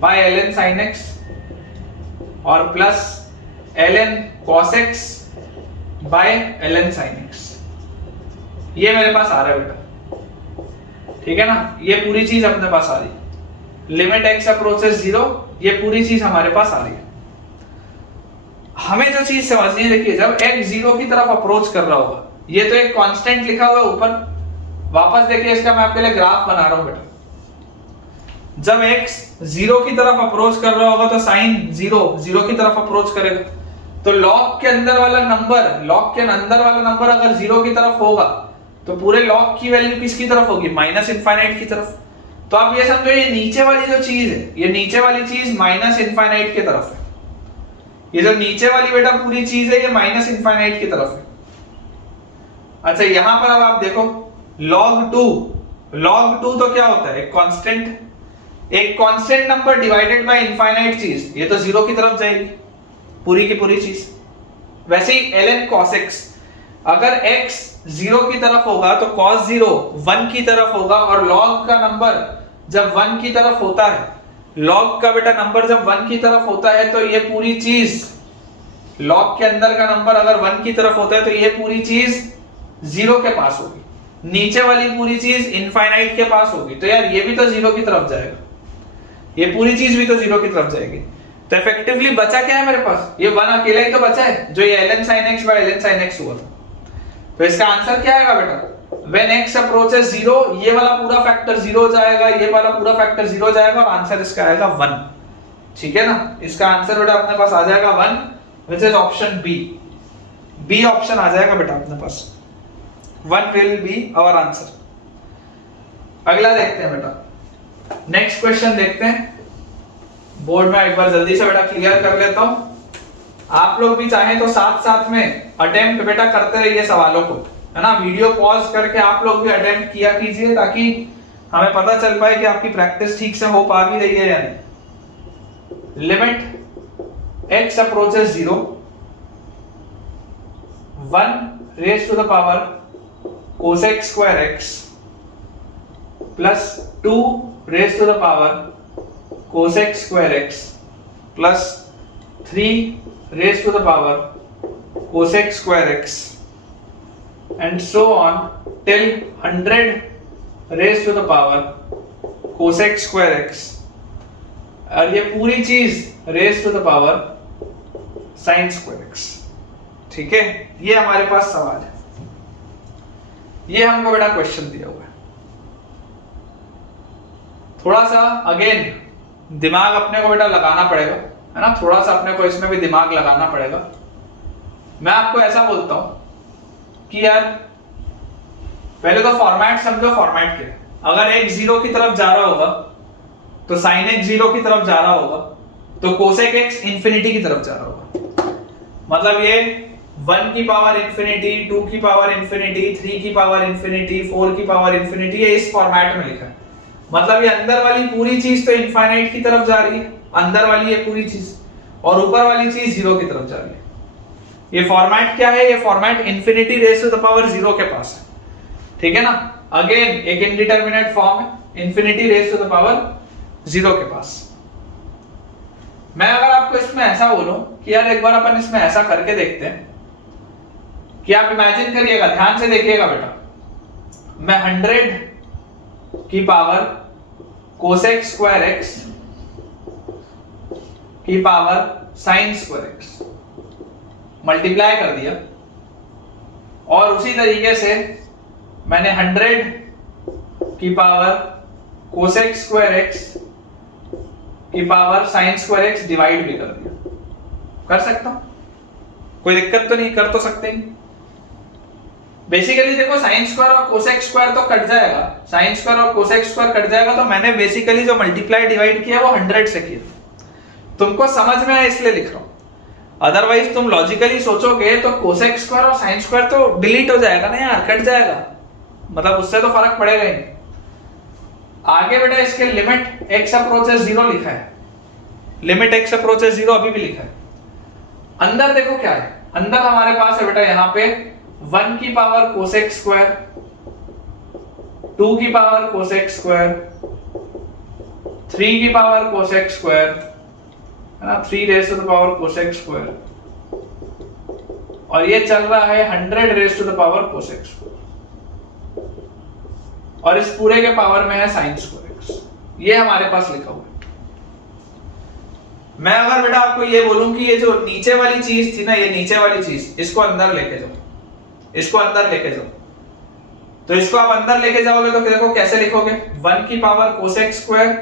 by ln sin x और plus ln cos x by ln sin x, ये मेरे पास आ रहा है बेटा, ठीक है ना। ये पूरी चीज अपने पास आ रही है, लिमिट x अप्रोचेस 0, ये पूरी चीज हमारे पास आ रही है। हमें जो चीज समझनी है, देखिए जब x 0 की तरफ अप्रोच कर रहा होगा, ये तो एक कांस्टेंट लिखा हुआ है ऊपर, वापस देखिए इसका मैं आपके लिए ग्राफ बना रहा हूं बेटा। जब x 0 की तरफ अप्रोच कर रहा होगा तो साइन 0 की तरफ अप्रोच करेगा, तो लॉग के अंदर वाला नंबर, लॉग के अंदर वाला नंबर अगर 0 की तरफ होगा तो पूरे लॉग की वैल्यू किसकी तरफ होगी, माइनस इनफाइनाइट की तरफ। तो आप ये समझो ये नीचे वाली जो चीज है, ये नीचे वाली चीज माइनस इनफाइनाइट की तरफ है, ये जो नीचे वाली बेटा पूरी चीज है ये माइनस इनफाइनाइट की तरफ है। अच्छा यहां पर अब आप देखो log 2 तो क्या होता है, एक constant number divided by infinite चीज, ये तो जीरो की तरफ जाएगी पूरी की पूरी चीज। वैसे ही ln cos x, अगर x जीरो की तरफ होगा तो cos 0 1 की तरफ होगा, और log का नंबर जब 1 की तरफ होता है, log का बेटा नंबर जब 1 की तरफ होता है तो ये पूरी चीज, log के अंदर का नंबर अगर 1 की तरफ होता है तो ये पूरी चीज जीरो के पास होगी, नीचे वाली पूरी चीज इनफाइनाइट के पास होगी। तो यार ये भी तो जीरो की तरफ जाएगा, ये पूरी चीज भी तो जीरो की तरफ जाएगी। तो इफेक्टिवली बचा क्या है मेरे पास, ये 1 अकेला ही तो बचा है, जो ये ln sin x by ln sin x हुआ था। तो इसका आंसर क्या आएगा बेटा, when x approaches 0, ये वाला पूरा फैक्टर 0 हो जाएगा, ये वाला पूरा फैक्टर 0 हो जाएगा, और आंसर इसका आएगा 1। ठीक है ना, इसका आंसर बेटा अपने पास आ जाएगा 1, which is option B option आ जाएगा बेटा अपने पास, 1 will be our आंसर। अगला देखते हैं बेटा, नेक्स्ट क्वेश्चन देखते हैं। बोर्ड में एक बार जल्दी से बेटा क्लियर कर लेता हूं, आप लोग भी चाहें तो साथ साथ में अटेम्प्ट बेटा करते रहिए सवालों को, है ना, वीडियो पॉज करके आप लोग भी अटेम्प्ट किया कीजिए, ताकि हमें पता चल पाए कि आपकी प्रैक्टिस ठीक से हो पा भी रही है या नहीं। Limit x approaches 0, 1 raise to the power cosec square x plus 2 raised to the power cosec square x plus 3 raised to the power cosec square x and so on till 100 raised to the power cosec square x, और ये पूरी चीज raised to the power sin square x। ठीक है, ये हमारे पास सवाल है, ये हमको बेटा क्वेश्चन दिया हुआ है। थोड़ा सा अगेन दिमाग अपने को बेटा लगाना पड़ेगा, है ना, थोड़ा सा अपने को इसमें भी दिमाग लगाना पड़ेगा। मैं आपको ऐसा बोलता हूं कि यार पहले तो फॉर्मेट समझो, फॉर्मेट के अगर x 0 की तरफ जा रहा होगा तो sin x 0 की तरफ जा रहा होगा, तो cosec x इंफिनिटी की तरफ जा रहा होगा। मतलब ये 1 की पावर इंफिनिटी, 2 की पावर इंफिनिटी, 3 की पावर इंफिनिटी, 4 की पावर इंफिनिटी, ये इस फॉर्मेट में लिखा है। मतलब ये अंदर वाली पूरी चीज तो इनफाइनाइट की तरफ जा रही है, अंदर वाली ये पूरी चीज, और ऊपर वाली चीज जीरो की तरफ जा रही है। ये फॉर्मेट क्या है, ये format infinity raise to the power 0 के पास है। ठीक है ना, अगेन एक इंडिटरमिनेट फॉर्म है, infinity raise to the power 0 के पास। मैं अगर आपको इसमें ऐसा बोलूं कि यार एक बार अपन इसमें ऐसा करके देखते हैं, कि आप इमेजिन करिएगा, ध्यान से देखिएगा बेटा, मैं 100 की पावर कोसेक स्क्वायर एक्स की power sine square x multiply कर दिया, और उसी तरीके से मैंने 100 की पावर कोसेक स्क्वायर एक्स की power sine square x divide भी कर दिया। कर सकता हूं, कोई दिक्कत तो नहीं, कर तो सकते ही। बेसिकली देखो साइन स्क्वायर और कोसेक स्क्वायर तो कट जाएगा, साइन स्क्वायर और कोसेक स्क्वायर कट जाएगा, तो मैंने बेसिकली जो मल्टीप्लाई डिवाइड किया वो 100 से किया। तुमको समझ में आया इसलिए लिख रहा हूं, अदरवाइज तुम लॉजिकली सोचोगे तो कोसेक स्क्वायर और साइन स्क्वायर तो डिलीट हो जाएगा ना यार, कट जाएगा, मतलब उससे तो फर्क पड़ेगा ही नहीं। आगे बेटा इसके लिमिट x अप्रोचेस 0 लिखा है, लिमिट x अप्रोचेस 0 अभी भी लिखा है। अंदर देखो क्या है, अंदर हमारे पास है बेटा यहाँ पे 1 की पावर कोसेक स्क्वायर, 2 की पावर कोसेक स्क्वायर, 3 की पावर कोसेक स्क्वायर, है ना, 3 raise to the power cosec square, और ये चल रहा है 100 raise to the power cosec square, और इस पूरे के पावर में है साइन स्क्वायर एक्स। ये हमारे पास लिखा हुआ है। मैं अगर बेटा आपको ये बोलूं कि ये जो नीचे वाली चीज थी ना, ये नीचे वाली चीज, इसको अंदर लेके जाओ, इसको अंदर लेके जाओ, तो इसको आप अंदर लेके जाओगे तो देखो कैसे लिखोगे, 1 की पावर कोसेक स्क्वायर,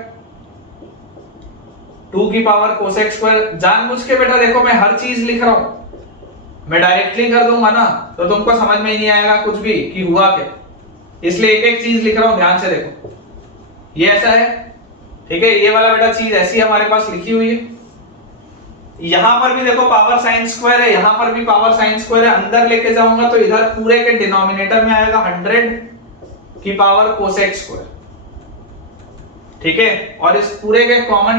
2 की पावर कोसेक स्क्वायर। जानबूझ के बेटा देखो मैं हर चीज लिख रहा हूं, मैं डायरेक्टली कर दूंगा ना तो तुमको समझ में ही नहीं आएगा कुछ भी कि हुआ क्या, इसलिए एक एक चीज लिख रहा हूं, ध्यान से देखो। ये ऐसा है, ठीक है, ये वाला बेटा चीज ऐसी हमारे पास लिखी हुई है। यहां पर भी देखो पावर साइन स्क्वायर है, यहां पर भी पावर साइन स्क्वायर है, अंदर लेके जाऊंगा तो इधर पूरे के डिनोमिनेटर में आएगा 100 की पावर कोसेक स्क्वायर, ठीक है, और इस पूरे के कॉमन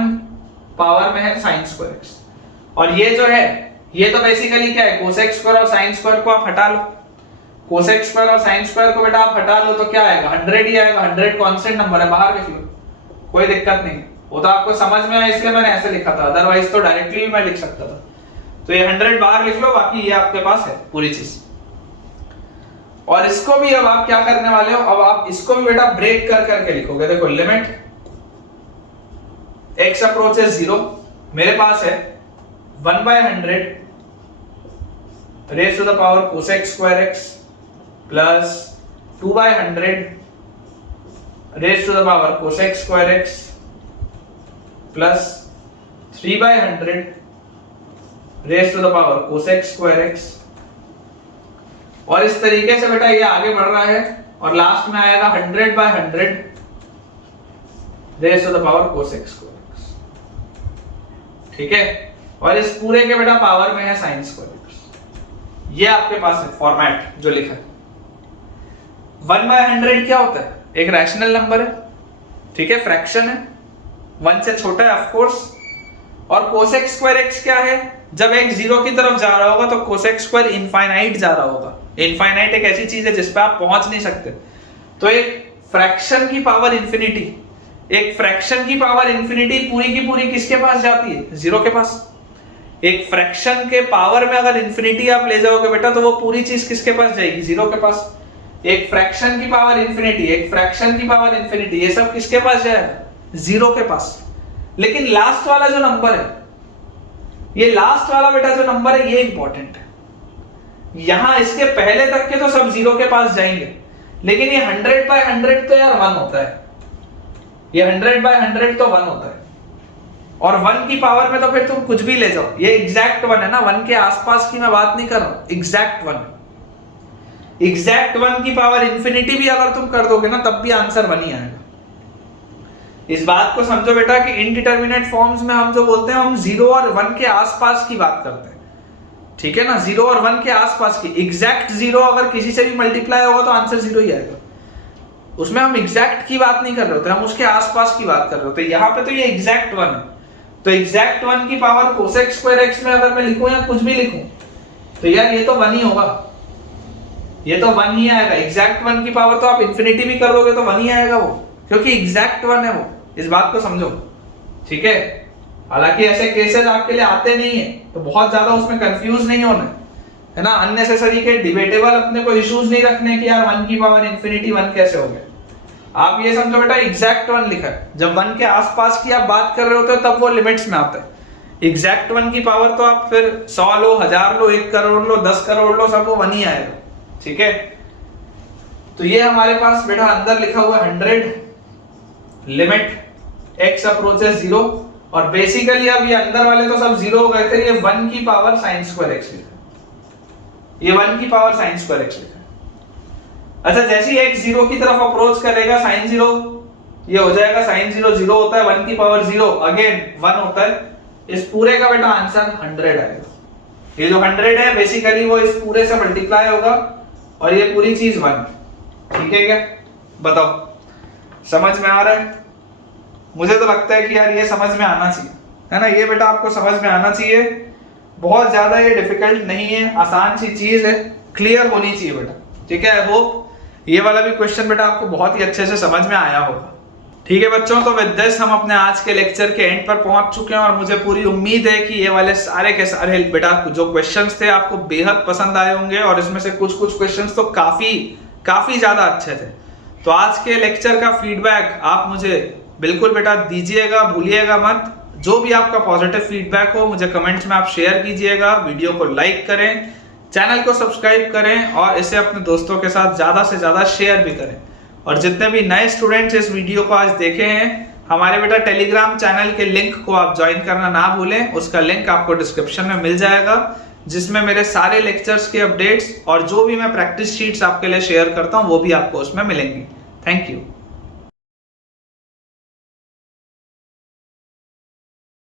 पावर में है साइन स्क्वायर एक्स। और ये जो है ये तो बेसिकली क्या है, कोसेक स्क्वायर और साइन स्क्वायर को आप हटा लो, कोसेक स्क्वायर और साइन स्क्वायर को बेटा आप हटा लो तो क्या आएगा, 100 ही आएगा। 100 कांस्टेंट नंबर है, बाहर लिख लो, कोई दिक्कत नहीं। वो तो आपको समझ में आया इसलिए मैंने ऐसे लिखा था, अदरवाइज तो डायरेक्टली भी मैं लिख सकता था। तो ये 100 बाहर लिख लो, बाकी ये आपके पास है पूरी चीज। और इसको भी अब आप क्या करने वाले हो, अब आप इसको भी बेटा ब्रेक कर करके लिखोगे। देखो लिमिट x अप्रोचेस 0, मेरे पास है 1/100 raise to the power cosec square x plus 2/100 raise to the power cosec square x plus 3/100 raise to the power cosec square x। और इस तरीके से बेटा ये आगे बढ़ रहा है और लास्ट में आएगा 100/100 raise to the power cosec square x, ठीक है। और इस पूरे के बेटा पावर में है साइन स्क्वायर x। ये आपके पास है फॉर्मेट जो लिखा है। 1/100 क्या होता है, एक रैशनल नंबर है, ठीक है, फ्रैक्शन है, 1 से छोटा है ऑफ कोर्स। और कोसेक स्क्वायर x क्या है, जब x 0 की तरफ जा रहा होगा तो कोसेक स्क्वायर इनफाइनाइट जा रहा होगा। इनफाइनाइट एक ऐसी चीज है जिस पे आप पहुंच नहीं सकते। तो एक फ्रैक्शन की पावर इंफिनिटी, एक फ्रैक्शन की पावर इंफिनिटी पूरी की पूरी किसके पास जाती है, 0 के पास। एक फ्रैक्शन के पावर में अगर इंफिनिटी आप ले जाओगे बेटा तो वो पूरी चीज किसके पास जाएगी, 0 के पास। एक फ्रैक्शन की पावर इंफिनिटी, एक फ्रैक्शन की पावर इंफिनिटी, ये सब किसके पास जाएगा, 0 के पास। लेकिन लास्ट वाला जो नंबर है, ये लास्ट वाला बेटा जो नंबर है ये इंपॉर्टेंट है। यहां इसके पहले तक के तो सब 0 के पास जाएंगे, लेकिन ये 100/100 तो यार 1 होता है, ये 100/100 तो 1 होता है। और 1 की पावर में तो फिर तुम कुछ भी ले जाओ, ये एग्जैक्ट 1 है ना, 1 के आसपास की मैं बात नहीं कर रहा हूं, एग्जैक्ट 1। एग्जैक्ट 1 की पावर इंफिनिटी भी अगर तुम कर दोगे ना तब भी आंसर 1 ही आएगा। इस बात को समझो बेटा कि इनडिटरमिनेट फॉर्म्स में हम जो बोलते हैं हम 0 और 1 के आसपास की बात करते हैं, ठीक है ना, 0 और 1 के आसपास की। एग्जैक्ट 0 अगर किसी से भी मल्टीप्लाई होगा तो आंसर 0 ही आएगा, उसमें हम एग्जैक्ट की बात नहीं कर रहे होते, हम उसके आसपास की बात कर रहे होते। यहाँ पे तो ये एग्जैक्ट 1 है, तो एग्जैक्ट 1 की पावर कोसेक स्क्वायर x में अगर मैं लिखूं या कुछ भी लिखूं तो यार ये तो 1 ही होगा, ये तो 1 ही आएगा। एग्जैक्ट 1 की पावर तो आप इंफिनिटी भी कर दोगे तो 1 ही आएगा वो, क्योंकि एग्जैक्ट 1 है वो। इस बात को समझो, ठीक है। हालांकि ऐसे केसेस आपके लिए आते नहीं है तो बहुत ज्यादा उसमें कंफ्यूज नहीं होना है ना, अननेसेसरी के डिबेटेबल अपने को इश्यूज नहीं रखने कि यार 1 की पावर इंफिनिटी 1 कैसे हो गया। आप ये समझो बेटा एग्जैक्ट 1 लिखा है, जब 1 के आसपास की आप बात कर रहे होते हो तब वो लिमिट्स में आता है। एग्जैक्ट 1 की पावर तो आप फिर 100 लो, 1000 लो, 1 करोड़ लो, 10 करोड़ लो, सब वो 1 ही आएगा, ठीक है। तो ये हमारे पास बेटा अंदर लिखा हुआ 100 लिमिट x अप्रोचेस 0, और बेसिकली अब ये अंदर वाले तो सब 0 हो गए थे, ये 1 की पावर साइन स्क्वायर x लिखा, ये 1 की पावर साइन स्क्वायर x लिखा। अच्छा, जैसे ही x 0 की तरफ अप्रोच करेगा साइन 0 ये हो जाएगा, साइन 0 0 होता है, 1 की पावर 0 अगेन 1 होता है। इस पूरे का बेटा आंसर 100 आएगा। ये जो 100 है बेसिकली वो इस पूरे से मल्टीप्लाई होगा और ये पूरी चीज 1, ठीक है क्या, बताओ समझ में आ रहा है? मुझे तो लगता है कि यार ये समझ में आना चाहिए, है ना, ये बेटा आपको समझ में आना चाहिए। बहुत ज्यादा ये डिफिकल्ट नहीं है, आसान सी चीज है, क्लियर होनी चाहिए बेटा, ठीक है। आई होप ये वाला भी क्वेश्चन बेटा आपको बहुत ही अच्छे से समझ में आया होगा, ठीक है बच्चों। तो विद दिस हम अपने आज के लेक्चर के एंड पर पहुंच चुके हैं और मुझे पूरी उम्मीद है कि ये वाले सारे के सारे बेटा जो क्वेश्चंस थे आपको बेहद पसंद आए होंगे, और इसमें से कुछ कुछ क्वेश्चंस तो काफी ज्यादा अच्छे थे। तो आज के लेक्चर का फीडबैक आप मुझे बिल्कुल बेटा दीजिएगा, भूलिएगा मत। जो भी आपका पॉजिटिव फीडबैक हो मुझे कमेंट्स में आप शेयर कीजिएगा, वीडियो को लाइक करें, चैनल को सब्सक्राइब करें और इसे अपने दोस्तों के साथ ज्यादा से ज्यादा शेयर भी करें। और जितने भी नए स्टूडेंट्स इस वीडियो को आज देखे हैं, हमारे बेटा टेलीग्राम चैनल के लिंक को आप ज्वाइन करना ना भूलें, उसका लिंक आपको डिस्क्रिप्शन में मिल जाएगा, जिसमें मेरे सारे लेक्चर्स के अपडेट्स और जो भी मैं प्रैक्टिस शीट्स आपके लिए शेयर करता हूं वो भी आपको उसमें मिलेंगी। Thank you.